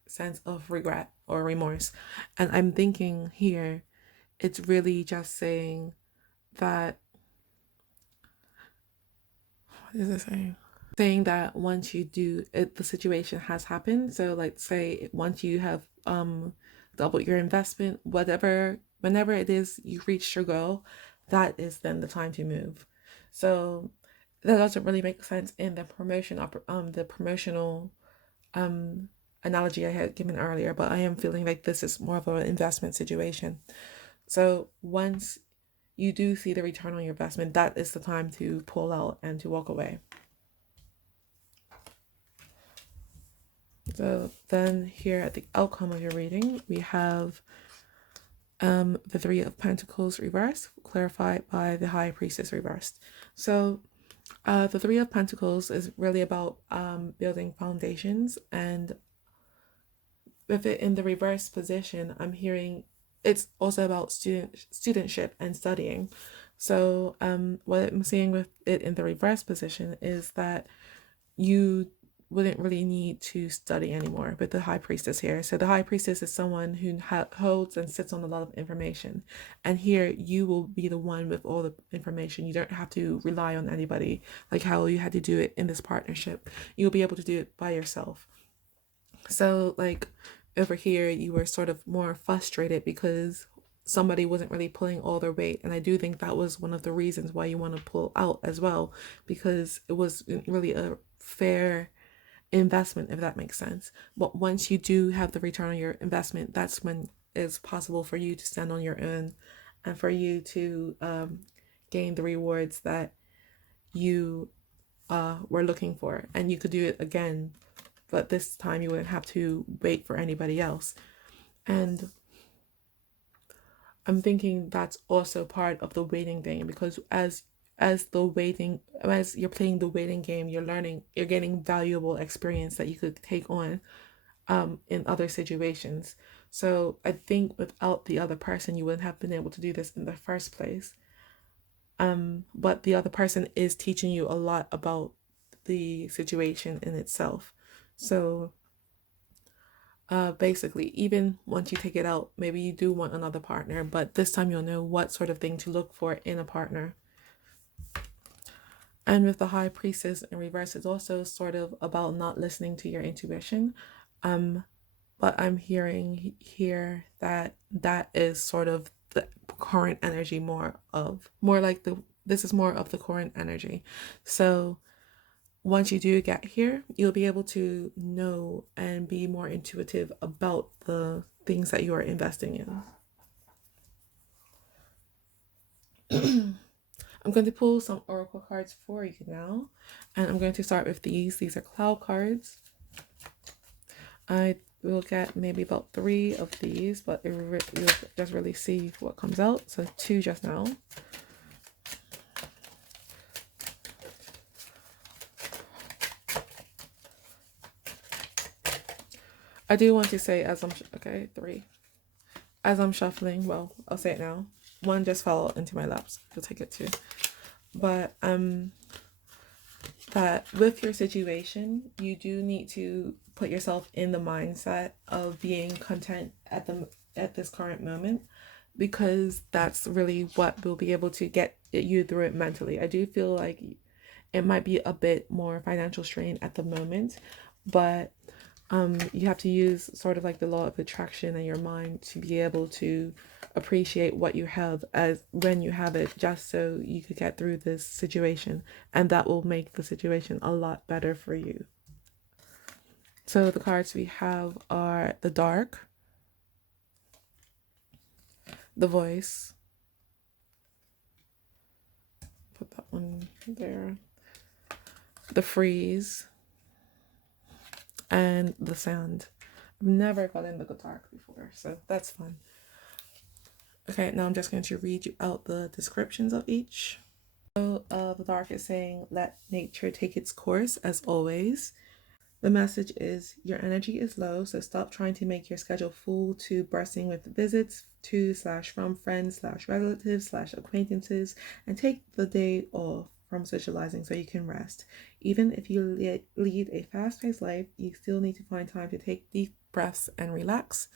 sense of regret or remorse. And I'm thinking here, it's really just saying that, what is it saying? Saying that once you do it, the situation has happened. So like say once you have doubled your investment, whenever it is you reach your goal, that is then the time to move. So that doesn't really make sense in the promotional analogy I had given earlier, but I am feeling like this is more of an investment situation. So once you do see the return on your investment, that is the time to pull out and to walk away. So then here at the outcome of your reading, we have the Three of Pentacles reversed, clarified by the High Priestess reversed. So the Three of Pentacles is really about building foundations, and with it in the reverse position, I'm hearing it's also about studentship and studying. So what I'm seeing with it in the reverse position is that you wouldn't really need to study anymore with the High Priestess here. So the High Priestess is someone who holds and sits on a lot of information. And here you will be the one with all the information. You don't have to rely on anybody like how you had to do it in this partnership. You'll be able to do it by yourself. So like over here, you were sort of more frustrated because somebody wasn't really pulling all their weight. And I do think that was one of the reasons why you want to pull out as well, because it wasn't really a fair investment, if that makes sense. But once you do have the return on your investment, that's when it's possible for you to stand on your own and for you to gain the rewards that you were looking for. And you could do it again, but this time you wouldn't have to wait for anybody else. And I'm thinking that's also part of the waiting thing, because as you're playing the waiting game, you're getting valuable experience that you could take on in other situations. So I think without the other person, you wouldn't have been able to do this in the first place. But the other person is teaching you a lot about the situation in itself. So basically, even once you take it out, maybe you do want another partner, but this time you'll know what sort of thing to look for in a partner. And with the High Priestess in reverse, it's also sort of about not listening to your intuition. But I'm hearing here that is sort of the current energy, this is more of the current energy. So once you do get here, you'll be able to know and be more intuitive about the things that you are investing in. I'm going to pull some Oracle cards for you now, and I'm going to start with these. These are Clow Cards. I will get maybe about 3 of these, but you'll just really see what comes out. So 2 just now. I do want to say 3. As I'm shuffling, well, I'll say it now. 1 just fell into my laps. You'll take it 2. But that with your situation, you do need to put yourself in the mindset of being content at this current moment, because that's really what will be able to get you through it mentally. I do feel like it might be a bit more financial strain at the moment, but you have to use sort of like the law of attraction in your mind to be able to appreciate what you have as when you have it, just so you could get through this situation, and that will make the situation a lot better for you. So the cards we have are the Dark, the voice. Put that one there. The freeze. And the sound. I've never gotten the guitar before, so that's fun. Okay, now I'm just going to read you out the descriptions of each. So the dark is saying, let nature take its course as always. The message is, your energy is low, so stop trying to make your schedule full to bursting with visits to/from friends/relatives/acquaintances, and take the day off from socializing so you can rest. Even if you lead a fast-paced life, you still need to find time to take deep breaths and relax.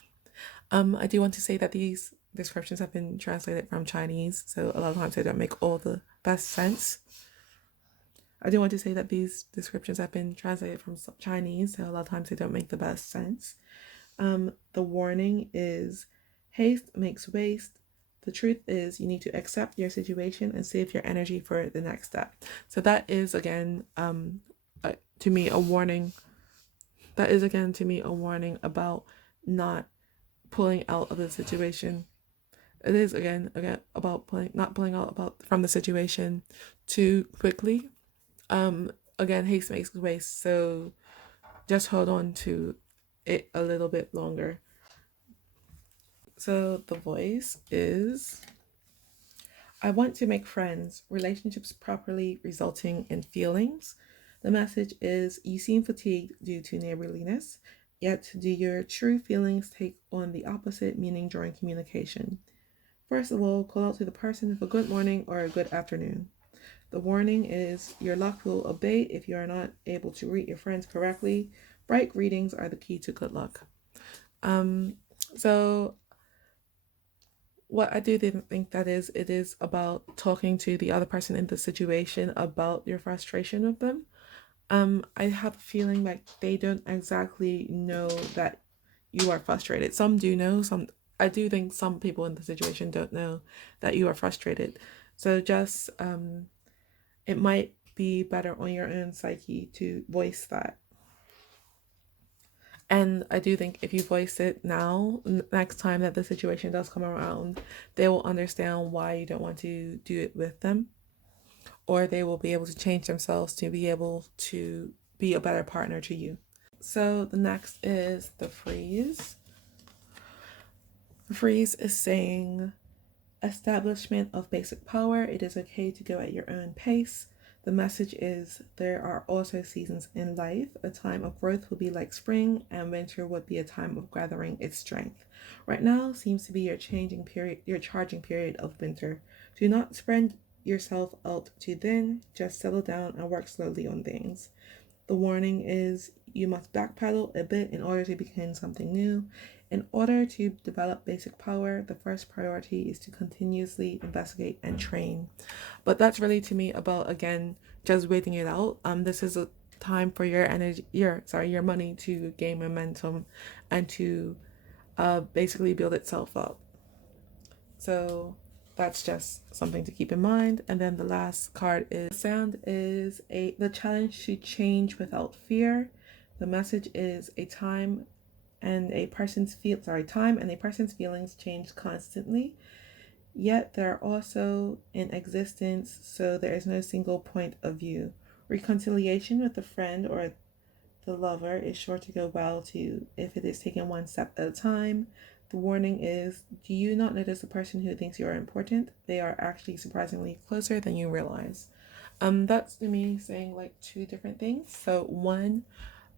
I do want to say that these descriptions have been translated from Chinese, so a lot of times they don't make all the best sense. I do want to say that these descriptions have been translated from Chinese, so a lot of times they don't make the best sense. The warning is, haste makes waste. The truth is, you need to accept your situation and save your energy for the next step. So that is, again, to me, a warning. That is, again, to me, a warning about not pulling out of the situation. It is, again about not pulling out from the situation too quickly. Again, haste makes waste, so just hold on to it a little bit longer. So the voice is, I want to make friends, relationships properly resulting in feelings. The message is, you seem fatigued due to neighborliness, yet do your true feelings take on the opposite meaning during communication? First of all, call out to the person with a good morning or a good afternoon. The warning is, your luck will abate if you are not able to greet your friends correctly. Bright greetings are the key to good luck. So what I do think that is, it is about talking to the other person in the situation about your frustration with them. I have a feeling like they don't exactly know that you are frustrated. Some do know, I do think some people in the situation don't know that you are frustrated. So just, it might be better on your own psyche to voice that. And I do think if you voice it now, next time that the situation does come around, they will understand why you don't want to do it with them. Or they will be able to change themselves to be able to be a better partner to you. So the next is the freeze. The freeze is saying, establishment of basic power. It is okay to go at your own pace. The message is, there are also seasons in life. A time of growth will be like spring, and winter would be a time of gathering its strength. Right now seems to be your charging period of winter. Do not spread yourself out too thin. Just settle down and work slowly on things. The warning is, you must backpedal a bit in order to begin something new. In order to develop basic power, the first priority is to continuously investigate and train. But that's really, to me, about, again, just waiting it out. This is a time for your money to gain momentum and to basically build itself up. So that's just something to keep in mind. And then the last card is, sound is the challenge to change without fear. The message is, time and a person's feelings change constantly, yet they're also in existence, so there is no single point of view. Reconciliation with a friend or the lover is sure to go well too if it is taken one step at a time. The warning is, do you not notice the person who thinks you are important? They are actually surprisingly closer than you realize. That's me saying like two different things. So one,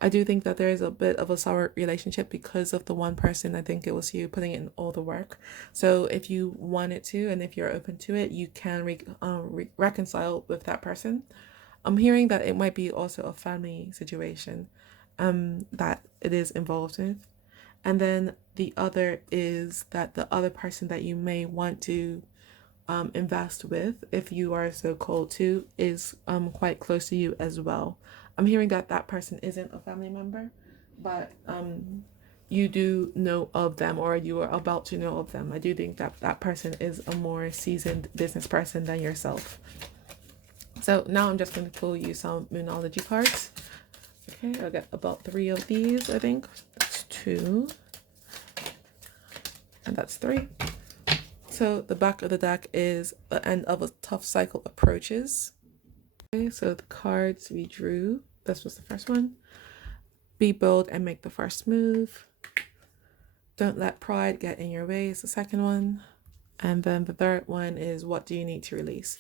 I do think that there is a bit of a sour relationship because of the one person. I think it was you putting in all the work. So if you wanted to, and if you're open to it, you can reconcile with that person. I'm hearing that it might be also a family situation that it is involved with. And then the other is that the other person that you may want to invest with, if you are so called to, is quite close to you as well. I'm hearing that that person isn't a family member, but you do know of them, or you are about to know of them. I do think that that person is a more seasoned business person than yourself. So now I'm just going to pull you some Moonology cards. Okay, I'll get about 3 of these, I think. That's 2. And that's 3. So the back of the deck is the end of a tough cycle approaches. Okay, so the cards we drew, this was the first one. Be bold and make the first move. Don't let pride get in your way is the second one. And then the third one is what do you need to release?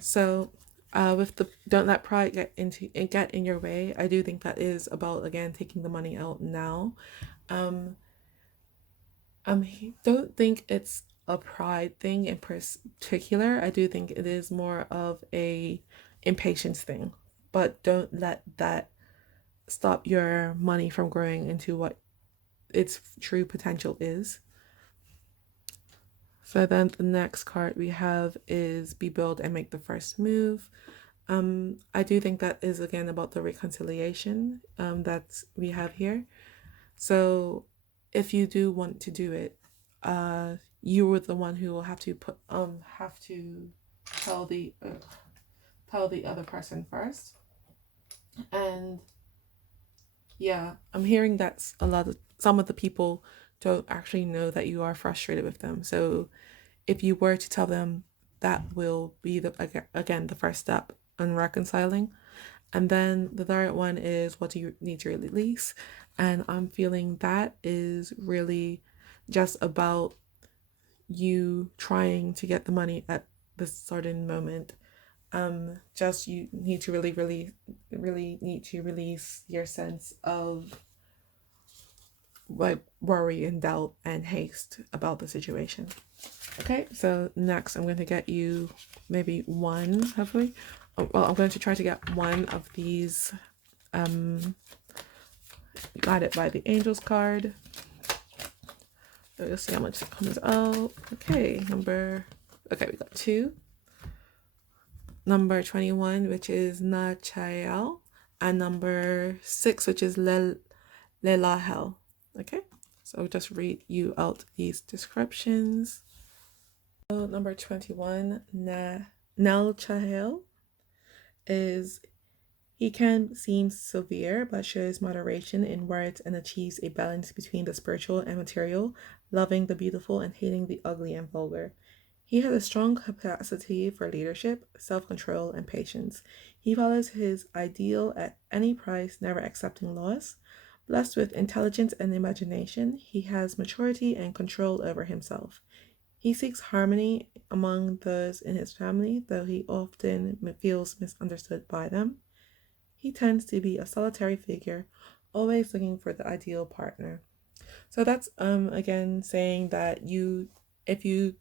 So with the don't let pride get in your way, I do think that is about, again, taking the money out now. Don't think it's a pride thing in particular. I do think it is more of a impatience thing, but don't let that stop your money from growing into what its true potential is. So then the next card we have is be bold and make the first move. I do think that is again about the reconciliation that we have here. So if you do want to do it, you were the one who will have to tell the other person first. And yeah, I'm hearing that some of the people don't actually know that you are frustrated with them. So if you were to tell them, that will be the first step in reconciling. And then the third one is what do you need to release? And I'm feeling that is really just about you trying to get the money at this certain moment. Just you need to really need to release your sense of like worry and doubt and haste about the situation. Okay, so next I'm going to get you maybe one, hopefully. Well, I'm going to try to get one of these guided by the angels card. So you'll see how much it comes out. Okay, we got 2. Number 21, which is Na Chael, and number 6, which is Lelahel. Okay, so I'll just read you out these descriptions. So number 21, Nel Chahel, is he can seem severe but shows moderation in words and achieves a balance between the spiritual and material, loving the beautiful and hating the ugly and vulgar. He has a strong capacity for leadership, self-control, and patience. He follows his ideal at any price, never accepting loss. Blessed with intelligence and imagination, he has maturity and control over himself. He seeks harmony among those in his family, though he often feels misunderstood by them. He tends to be a solitary figure, always looking for the ideal partner. So that's again saying that if you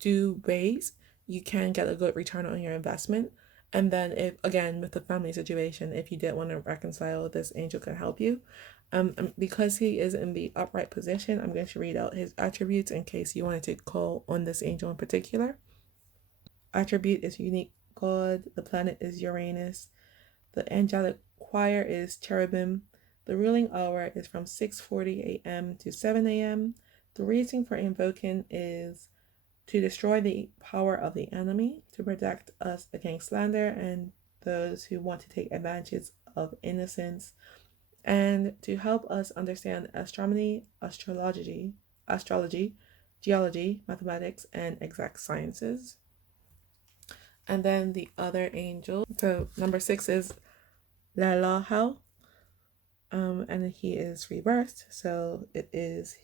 do ways, you can get a good return on your investment. And then if, again, with the family situation, if you did want to reconcile, this angel can help you. Because he is in the upright position, I'm going to read out his attributes in case you wanted to call on this angel in particular. Attribute is unique God. The planet is Uranus. The angelic choir is cherubim. The ruling hour is from 6:40 a.m. to 7 a.m. The reason for invoking is to destroy the power of the enemy, to protect us against slander and those who want to take advantage of innocence, and to help us understand astronomy, astrology, geology, mathematics, and exact sciences. And then the other angel, so number 6 is Lalahel, and he is rebirthed. So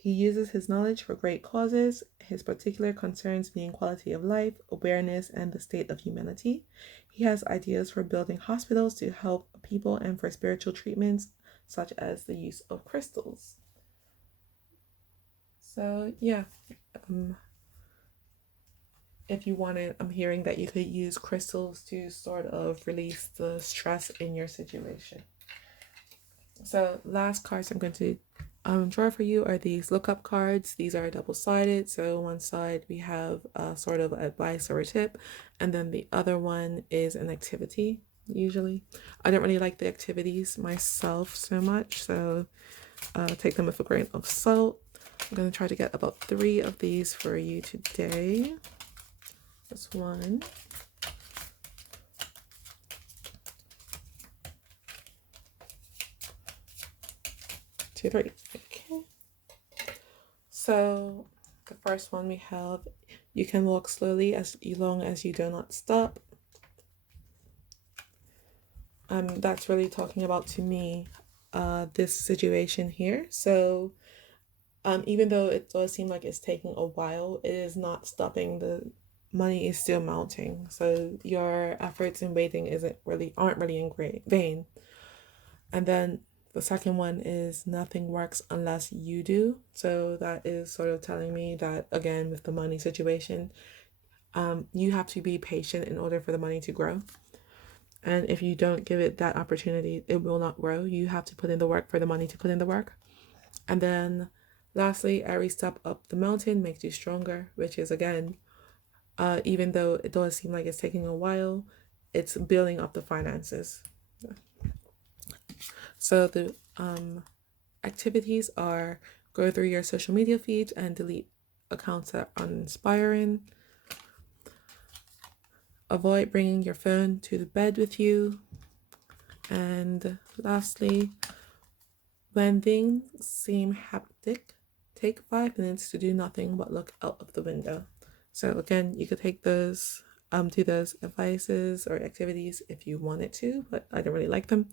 he uses his knowledge for great causes, his particular concerns being quality of life, awareness, and the state of humanity. He has ideas for building hospitals to help people and for spiritual treatments, such as the use of crystals. So yeah, if you wanted, I'm hearing that you could use crystals to sort of release the stress in your situation. So last cards I'm going to draw for you are these lookup cards. These are double-sided. So one side we have sort of advice or a tip, and then the other one is an activity. Usually, I don't really like the activities myself so much, so take them with a grain of salt. I'm going to try to get about 3 of these for you today. This one. 2, 3. Okay. So the first one we have, You can walk slowly as long as you do not stop. That's really talking about, to me, this situation here. So even though it does seem like it's taking a while, it is not stopping. The money is still mounting. So your efforts in waiting aren't really in vain. And then the second one is nothing works unless you do. So that is sort of telling me that, again, with the money situation, you have to be patient in order for the money to grow. And if you don't give it that opportunity, it will not grow. You have to put in the work for the money to put in the work. And then lastly, every step up the mountain makes you stronger, which is, again, even though it does seem like it's taking a while, it's building up the finances. So the activities are go through your social media feeds and delete accounts that are uninspiring. Avoid bringing your phone to the bed with you. And lastly, when things seem hectic, take 5 minutes to do nothing but look out of the window. So again, you could take those, do those advices or activities if you wanted to, but I don't really like them.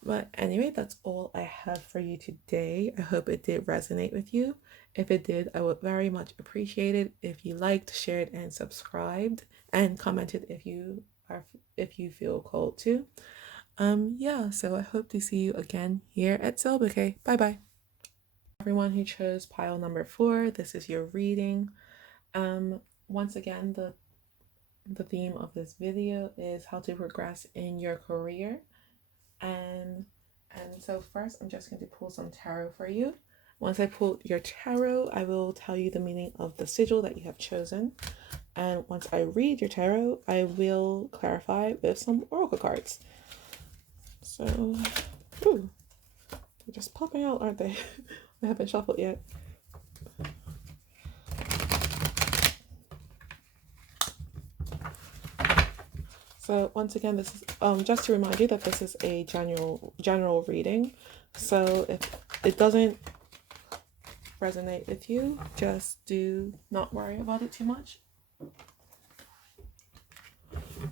But anyway, that's all I have for you today. I hope it did resonate with you. If it did, I would very much appreciate it if you liked, shared, and subscribed, and commented if you feel called to. Yeah, so I hope to see you again here at Soul Bouquet. Bye bye. Everyone who chose pile number 4, this is your reading. Once again, the theme of this video is how to progress in your career. And so first, I'm just going to pull some tarot for you. Once I pull your tarot, I will tell you the meaning of the sigil that you have chosen. And once I read your tarot, I will clarify with some oracle cards. So, ooh, they're just popping out, aren't they? They haven't shuffled yet. So once again, this is just to remind you that this is a general reading. So if it doesn't resonate with you, just do not worry about it too much.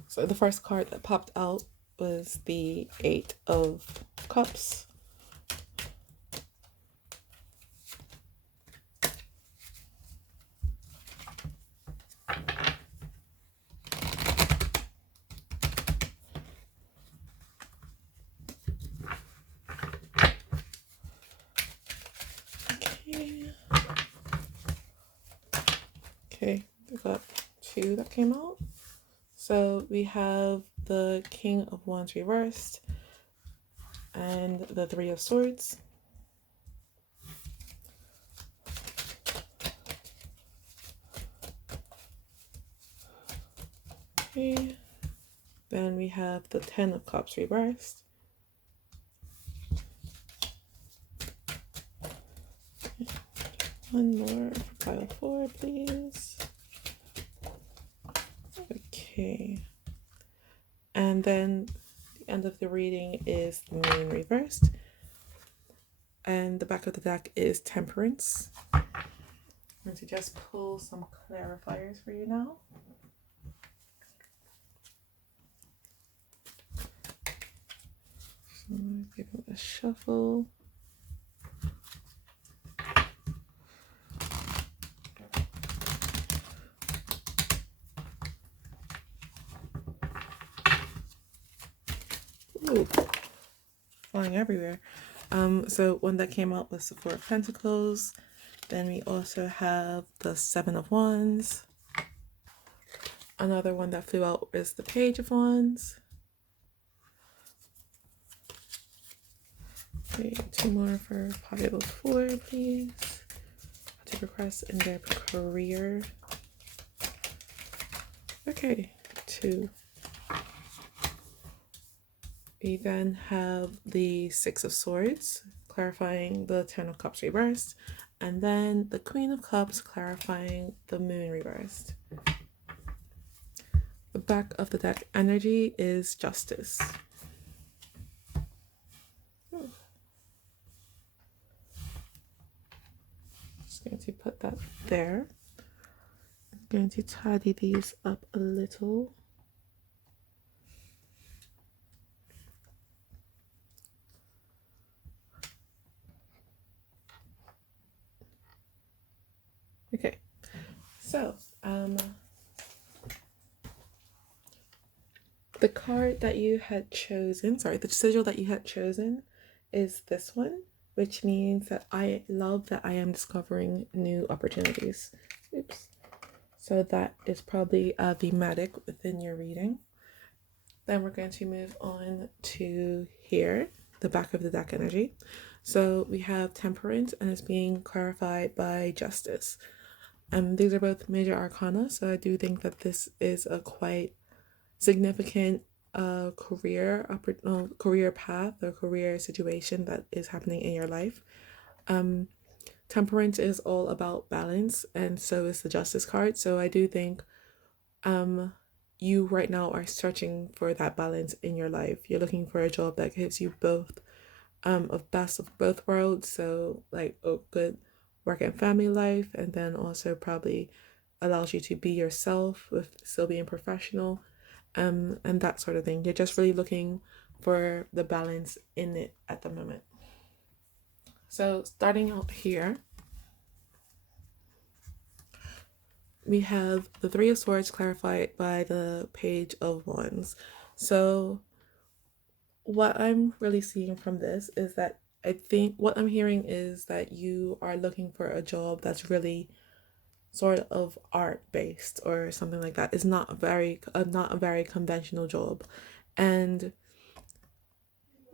So the first card that popped out was the 8 of Cups. Okay, we got 2 that came out. So we have the King of Wands reversed and the 3 of Swords. Okay. Then we have the 10 of Cups reversed. One more for pile 4, please. Okay. And then the end of the reading is the Moon reversed. And the back of the deck is Temperance. I'm going to just pull some clarifiers for you now. So give it a shuffle. Ooh, flying everywhere. So one that came out was the 4 of Pentacles. Then we also have the 7 of Wands. Another one that flew out is the Page of Wands. Okay, 2 more for pile 4, please. To progress in their career. Okay, 2. We then have the 6 of Swords, clarifying the 10 of Cups reversed, and then the Queen of Cups, clarifying the Moon reversed. The back of the deck energy is Justice. Just going to put that there. going to tidy these up a little. Okay, so the card that you had chosen, the sigil that you had chosen is this one, which means that I love that I am discovering new opportunities. Oops. So that is probably a thematic within your reading. Then we're going to move on to here, the back of the deck energy. So we have Temperance, and it's being clarified by Justice. These are both major arcana, so I do think that this is a quite significant career path or career situation that is happening in your life. Temperance is all about balance, and so is the Justice card. So I do think you right now are searching for that balance in your life. You're looking for a job that gives you both of best of both worlds, so like a good work and family life, and then also probably allows you to be yourself with still being professional, and that sort of thing. You're just really looking for the balance in it at the moment. So starting out here, we have the Three of Swords clarified by the Page of Wands. So what I'm really seeing from this is that I think what I'm hearing is that you are looking for a job that's really sort of art based or something like that. It's not not a very conventional job, and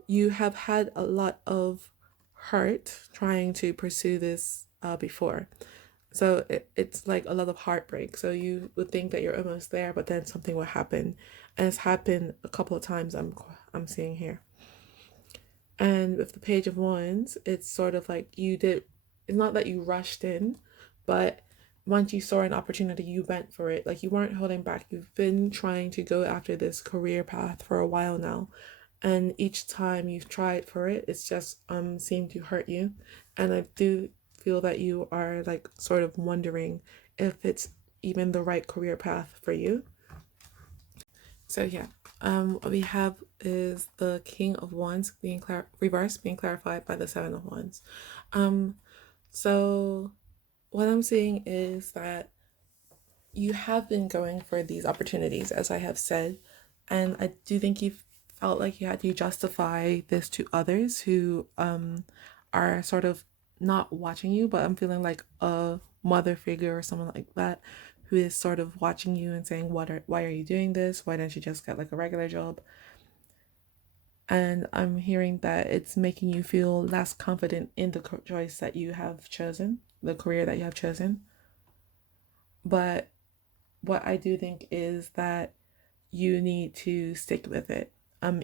you have had a lot of hurt trying to pursue this before. So it's like a lot of heartbreak. So you would think that you're almost there, but then something will happen, and it's happened a couple of times. I'm seeing here. And with the Page of Wands, it's sort of like it's not that you rushed in, but once you saw an opportunity, you went for it. Like you weren't holding back. You've been trying to go after this career path for a while now. And each time you've tried for it, it's just seemed to hurt you. And I do feel that you are like sort of wondering if it's even the right career path for you. So yeah, what we have is the King of Wands being reversed, being clarified by the Seven of Wands. So what I'm seeing is that you have been going for these opportunities, as I have said, and I do think you felt like you had to justify this to others who are sort of not watching you, but I'm feeling like a mother figure or someone like that who is sort of watching you and saying, why are you doing this? Why don't you just get like a regular job? And I'm hearing that it's making you feel less confident in the choice that you have chosen, the career that you have chosen. But what I do think is that you need to stick with it.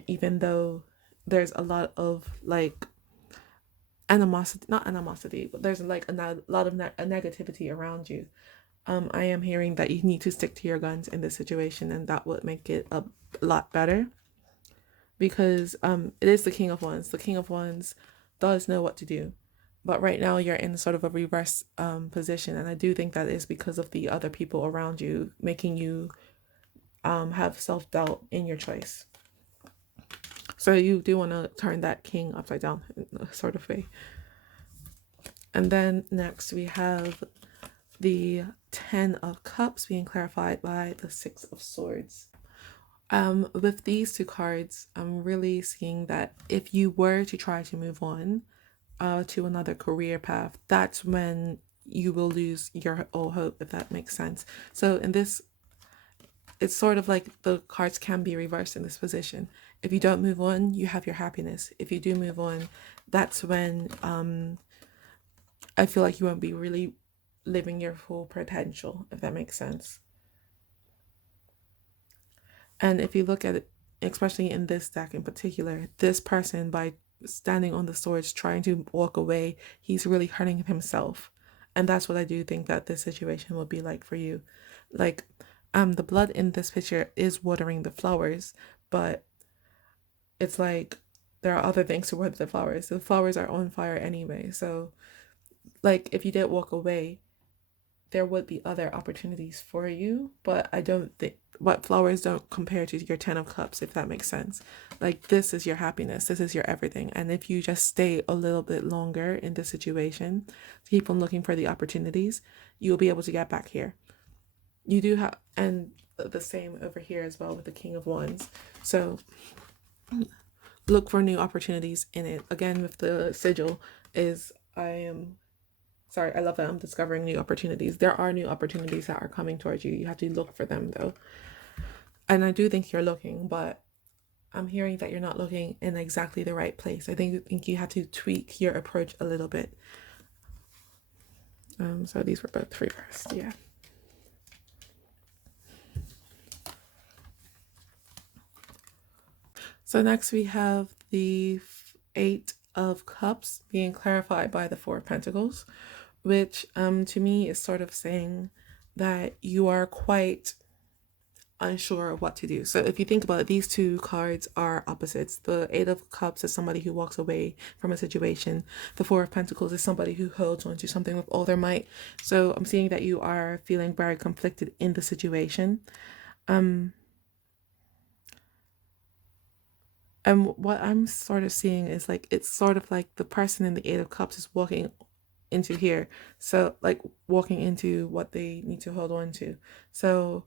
Even though there's a lot of like not animosity, but there's like a lot of negativity around you. I am hearing that you need to stick to your guns in this situation, and that would make it a lot better. Because it is the King of Wands. The King of Wands does know what to do, but right now you're in sort of a reverse position, and I do think that is because of the other people around you making you have self-doubt in your choice. So you do want to turn that king upside down in a sort of way. And then next we have the Ten of Cups being clarified by the Six of Swords. With these two cards, I'm really seeing that if you were to try to move on to another career path, that's when you will lose your all hope, if that makes sense. So in this, it's sort of like the cards can be reversed in this position. If you don't move on, you have your happiness. If you do move on, that's when I feel like you won't be really living your full potential, if that makes sense. And if you look at it, especially in this deck in particular, this person, by standing on the swords trying to walk away, he's really hurting himself. And that's what I do think that this situation will be like for you. Like, the blood in this picture is watering the flowers, but it's like there are other things to water the flowers. The flowers are on fire anyway. So, like, if you did walk away, there would be other opportunities for you, but I don't think what flowers don't compare to your 10 of cups, if that makes sense. Like, this is your happiness, this is your everything, and if you just stay a little bit longer in this situation, keep on looking for the opportunities, you'll be able to get back here. You do have, and the same over here as well with the King of Wands. So look for new opportunities in it. Again, with the sigil is, I love that I'm discovering new opportunities. There are new opportunities that are coming towards you. You have to look for them though. And I do think you're looking, but I'm hearing that you're not looking in exactly the right place. I think you have to tweak your approach a little bit. So these were both reversed, yeah. So next we have the 8 of Cups being clarified by the 4 of Pentacles, which to me is sort of saying that you are quite unsure of what to do. So if you think about it, these two cards are opposites. The 8 of Cups is somebody who walks away from a situation. The 4 of Pentacles is somebody who holds on to something with all their might. So I'm seeing that you are feeling very conflicted in the situation. And what I'm sort of seeing is like, it's sort of like the person in the 8 of Cups is walking into here. So like walking into what they need to hold on to. So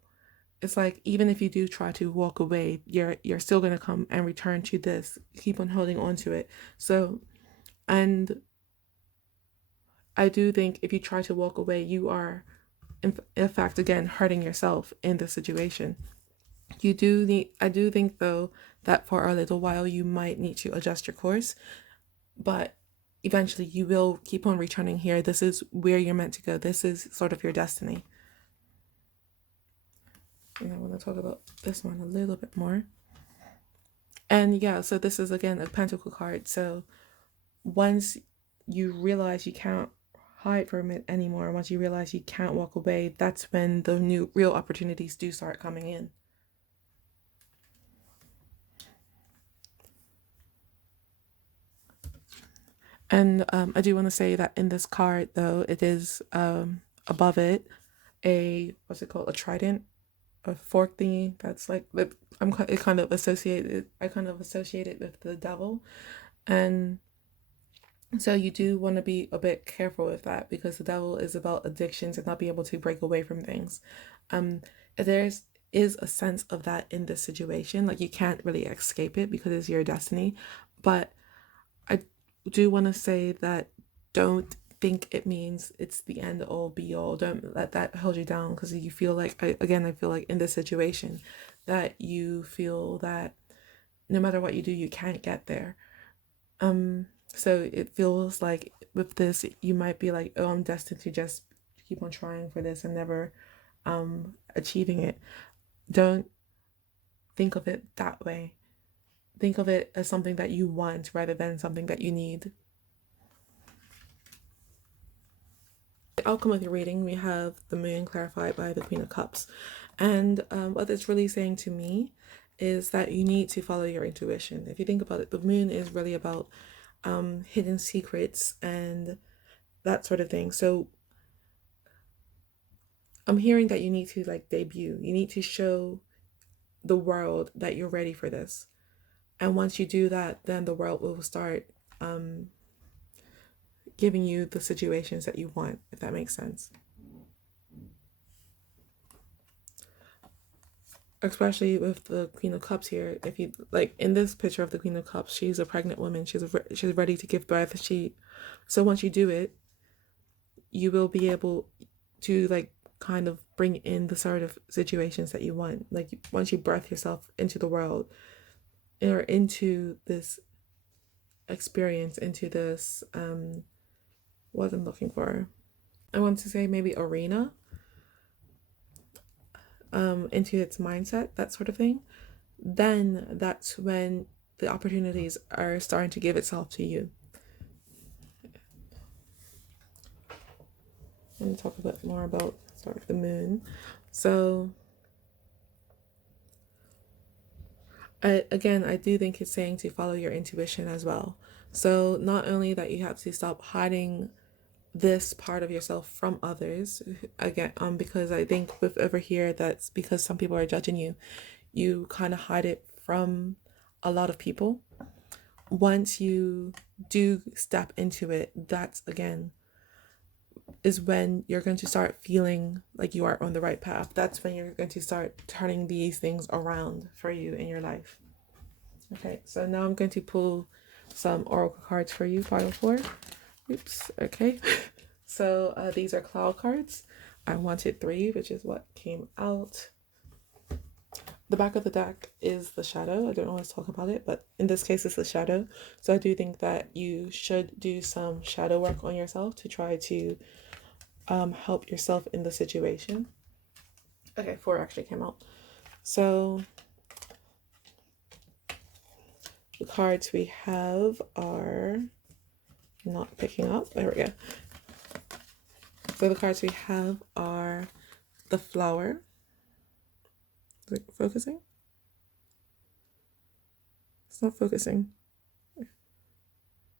it's like, even if you do try to walk away, you're still going to come and return to this, keep on holding on to it. So, and I do think if you try to walk away, you are in fact again hurting yourself in the situation. I do think though that for a little while you might need to adjust your course, but eventually you will keep on returning here. This is where you're meant to go. This is sort of your destiny. And I want to talk about this one a little bit more. And yeah, so this is again a pentacle card. So once you realize you can't hide from it anymore, once you realize you can't walk away, that's when the new real opportunities do start coming in. And I do want to say that in this card, though, it is above it what's it called, a trident, a fork thingy. That's like I kind of associate it with the devil, and so you do want to be a bit careful with that, because the devil is about addictions and not be able to break away from things. There's is a sense of that in this situation, like you can't really escape it because it's your destiny, but I do want to say that don't think it means it's the end all be all. Don't let that hold you down, because you feel like, I feel like in this situation that you feel that no matter what you do, you can't get there. So it feels like with this, you might be like, oh, I'm destined to just keep on trying for this and never achieving it. Don't think of it that way. Think of it as something that you want rather than something that you need. The outcome of your reading, we have the moon clarified by the Queen of Cups. And what it's really saying to me is that you need to follow your intuition. If you think about it, the moon is really about hidden secrets and that sort of thing. So I'm hearing that you need to like debut. You need to show the world that you're ready for this. And once you do that, then the world will start giving you the situations that you want, if that makes sense. Especially with the Queen of Cups here. If you like in this picture of the Queen of Cups, she's a pregnant woman. She's ready to give birth. So once you do it, you will be able to like kind of bring in the sort of situations that you want. Like once you birth yourself into the world or into this experience, into this what I'm looking for, I want to say maybe arena, into its mindset, that sort of thing, then that's when the opportunities are starting to give itself to you. I'm going to talk a bit more about the moon. So I do think it's saying to follow your intuition as well. So not only that you have to stop hiding this part of yourself from others. Again, because I think with over here, that's because some people are judging you. You kind of hide it from a lot of people. Once you do step into it, that's again is when you're going to start feeling like you are on the right path. That's when you're going to start turning these things around for you in your life. Okay, so now I'm going to pull some oracle cards for you, pile 4. Oops, okay. So these are Clow Cards. I wanted 3, which is what came out. The back of the deck is the shadow. I don't always talk about it, but in this case, it's the shadow. So I do think that you should do some shadow work on yourself to try to help yourself in the situation. Okay, 4 actually came out. So the cards we have are not picking up. There we go. So the cards we have are the flower. Is it focusing? It's not focusing.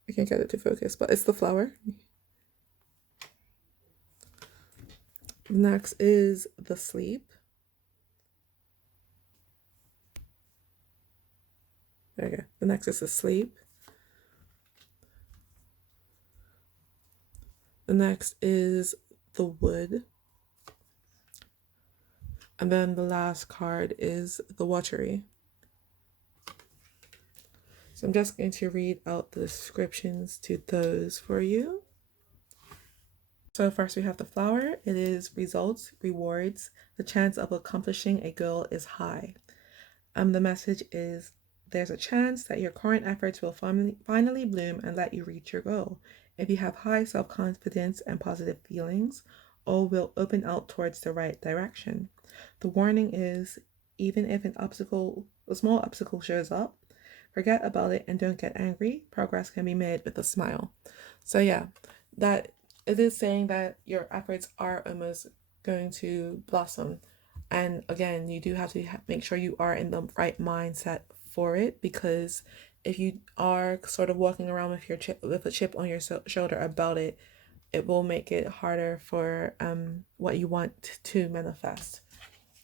I can't get it to focus, but it's the flower. Next is the sleep. There we go. The next is the sleep. The next is the wood. And then the last card is the watery. So I'm just going to read out the descriptions to those for you. So first we have the flower. It is results, rewards. The chance of accomplishing a goal is high. The message is there's a chance that your current efforts will finally bloom and let you reach your goal. If you have high self-confidence and positive feelings, all will open out towards the right direction. The warning is even if a small obstacle shows up, forget about it and don't get angry. Progress can be made with a smile. So yeah, that it is saying that your efforts are almost going to blossom. And again, you do have to make sure you are in the right mindset for it, because if you are sort of walking around with a chip on your shoulder about it, it will make it harder for what you want to manifest.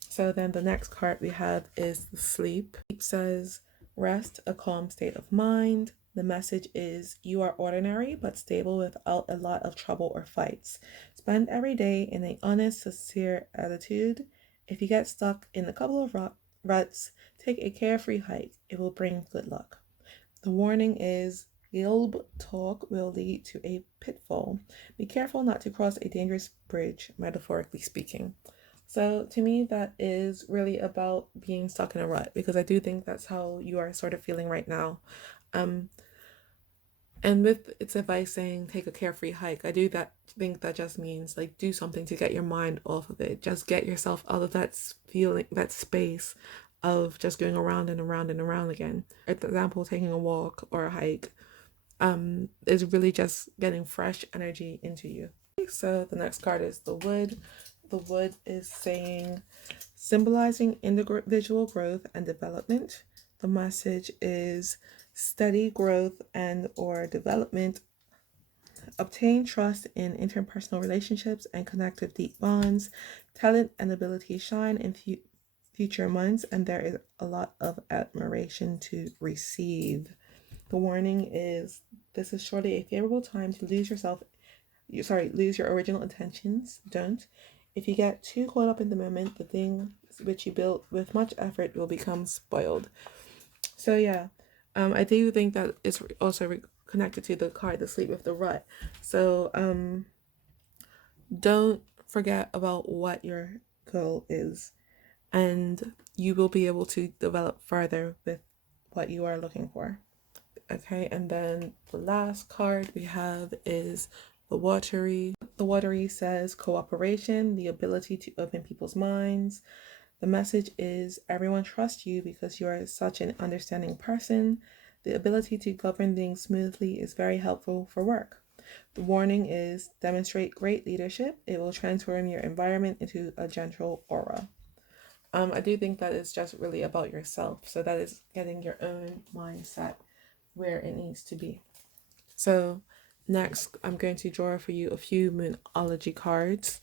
So then the next card we have is the sleep. It says, rest, a calm state of mind. The message is you are ordinary but stable without a lot of trouble or fights. Spend every day in an honest, sincere attitude. If you get stuck in a couple of ruts, take a carefree hike. It will bring good luck. The warning is glib talk will lead to a pitfall. Be careful not to cross a dangerous bridge, metaphorically speaking. So to me, that is really about being stuck in a rut, because I do think that's how you are sort of feeling right now. And with its advice saying take a carefree hike, I do think that just means like do something to get your mind off of it. Just get yourself out of that feeling, that space of just going around and around and around again. For example, taking a walk or a hike is really just getting fresh energy into you. So the next card is the wood. The wood is saying symbolizing individual growth and development. The message is steady growth and or development. Obtain trust in interpersonal relationships and connective deep bonds. Talent and ability shine in future months, and there is a lot of admiration to receive. The warning is this is surely a favorable time to lose your original intentions. Don't. If you get too caught up in the moment, the thing which you built with much effort will become spoiled. So yeah, I do think that it's also connected to the card, the sleep with the rut. So don't forget about what your goal is, and you will be able to develop further with what you are looking for. Okay, and then the last card we have is the watery. The watery says cooperation, the ability to open people's minds. The message is everyone trusts you because you are such an understanding person. The ability to govern things smoothly is very helpful for work. The warning is demonstrate great leadership. It will transform your environment into a gentle aura. I do think that it's just really about yourself. So that is getting your own mindset where it needs to be. So Next, I'm going to draw for you a few Moonology cards.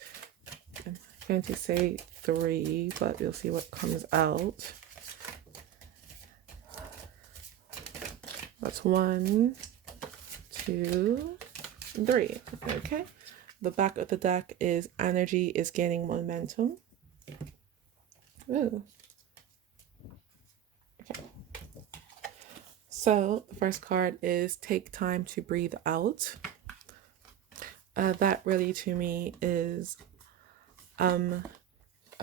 I'm going to say 3, but you'll see what comes out. That's 1, 2, 3. Okay. The back of the deck is energy is gaining momentum. Ooh. Okay. So the first card is take time to breathe out. That really to me is, I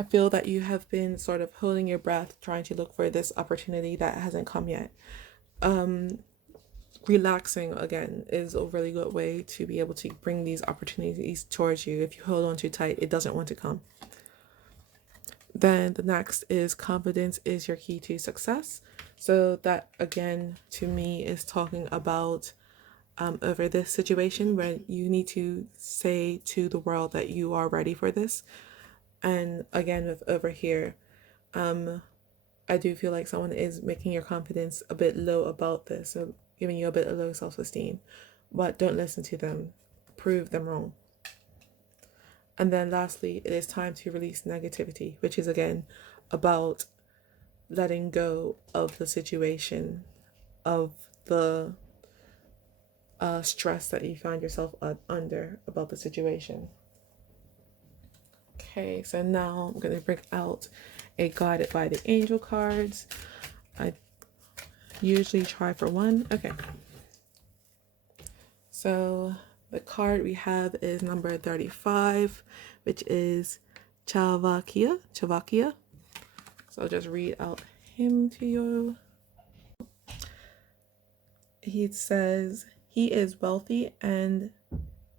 feel that you have been sort of holding your breath, trying to look for this opportunity that hasn't come yet. Relaxing again is a really good way to be able to bring these opportunities towards you. If you hold on too tight, it doesn't want to come. Then the next is confidence is your key to success. So that again to me is talking about over this situation where you need to say to the world that you are ready for this. And again with over here, I do feel like someone is making your confidence a bit low about this, so giving you a bit of low self-esteem, but don't listen to them, prove them wrong. And then lastly, it is time to release negativity, which is again about letting go of the situation, of the stress that you find yourself under about the situation. Okay, so now I'm going to bring out a guided by the angel cards. I usually try for 1. Okay. So the card we have is number 35, which is Chavakia. So I'll just read out him to you. He says he is wealthy and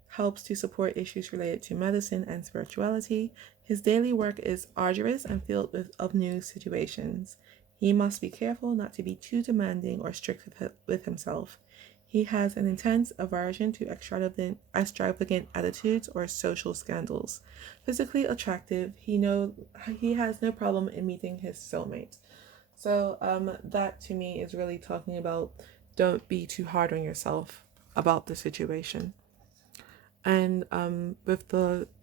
helps to support issues related to medicine and spirituality. His daily work is arduous and filled of new situations. He must be careful not to be too demanding or strict with himself. He has an intense aversion to extravagant attitudes or social scandals. Physically attractive, he has no problem in meeting his soulmate. So that to me is really talking about don't be too hard on yourself about the situation. And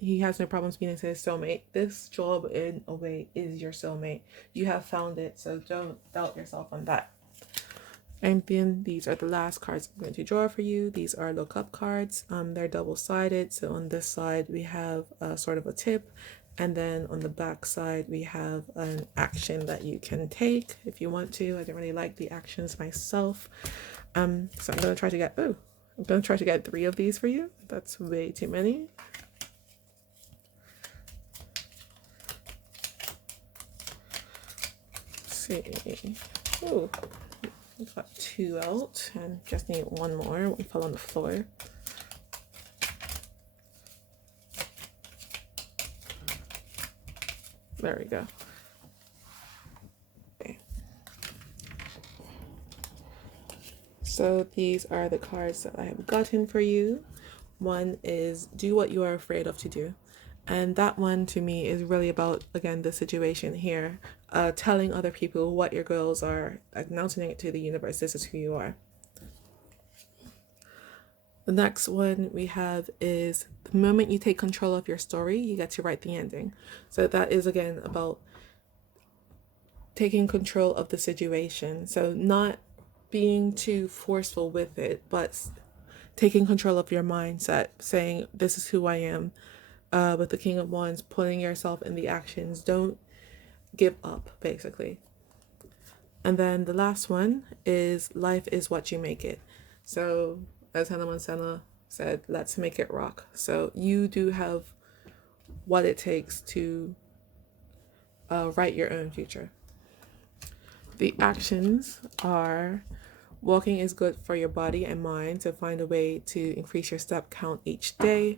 he has no problems meeting his soulmate. This job in a way is your soulmate. You have found it, so don't doubt yourself on that. And then these are the last cards I'm going to draw for you. These are look up cards. They're double-sided. So on this side we have sort of a tip, and then on the back side we have an action that you can take if you want to. I don't really like the actions myself. So I'm going to try to get 3 of these for you. That's way too many. Let's see. Ooh. Got 2 out and just need 1 more. One fell on the floor. There we go. Okay. So these are the cards that I have gotten for you. One is do what you are afraid of to do. And that one to me is really about, again, the situation here. Telling other people what your goals are, announcing it to the universe, this is who you are. The next one we have is the moment you take control of your story, you get to write the ending. So that is, again, about taking control of the situation. So not being too forceful with it, but taking control of your mindset, saying, this is who I am. With the King of Wands, putting yourself in the actions. Don't give up, basically. And then the last one is life is what you make it. So as Hannah Montana said, let's make it rock. So you do have what it takes to write your own future. The actions are walking is good for your body and mind, so find a way to increase your step count each day.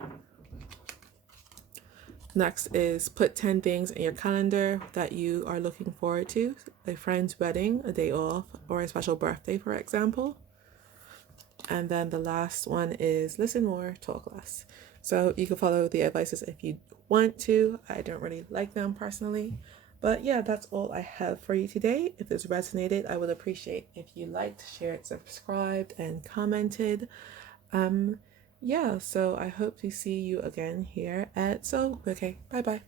Next is put 10 things in your calendar that you are looking forward to. A friend's wedding, a day off, or a special birthday, for example. And then the last one is listen more, talk less. So you can follow the advices if you want to. I don't really like them personally. But yeah, that's all I have for you today. If this resonated, I would appreciate if you liked, shared, subscribed, and commented. Yeah, so I hope to see you again here at Soul Bouquet. Bye bye.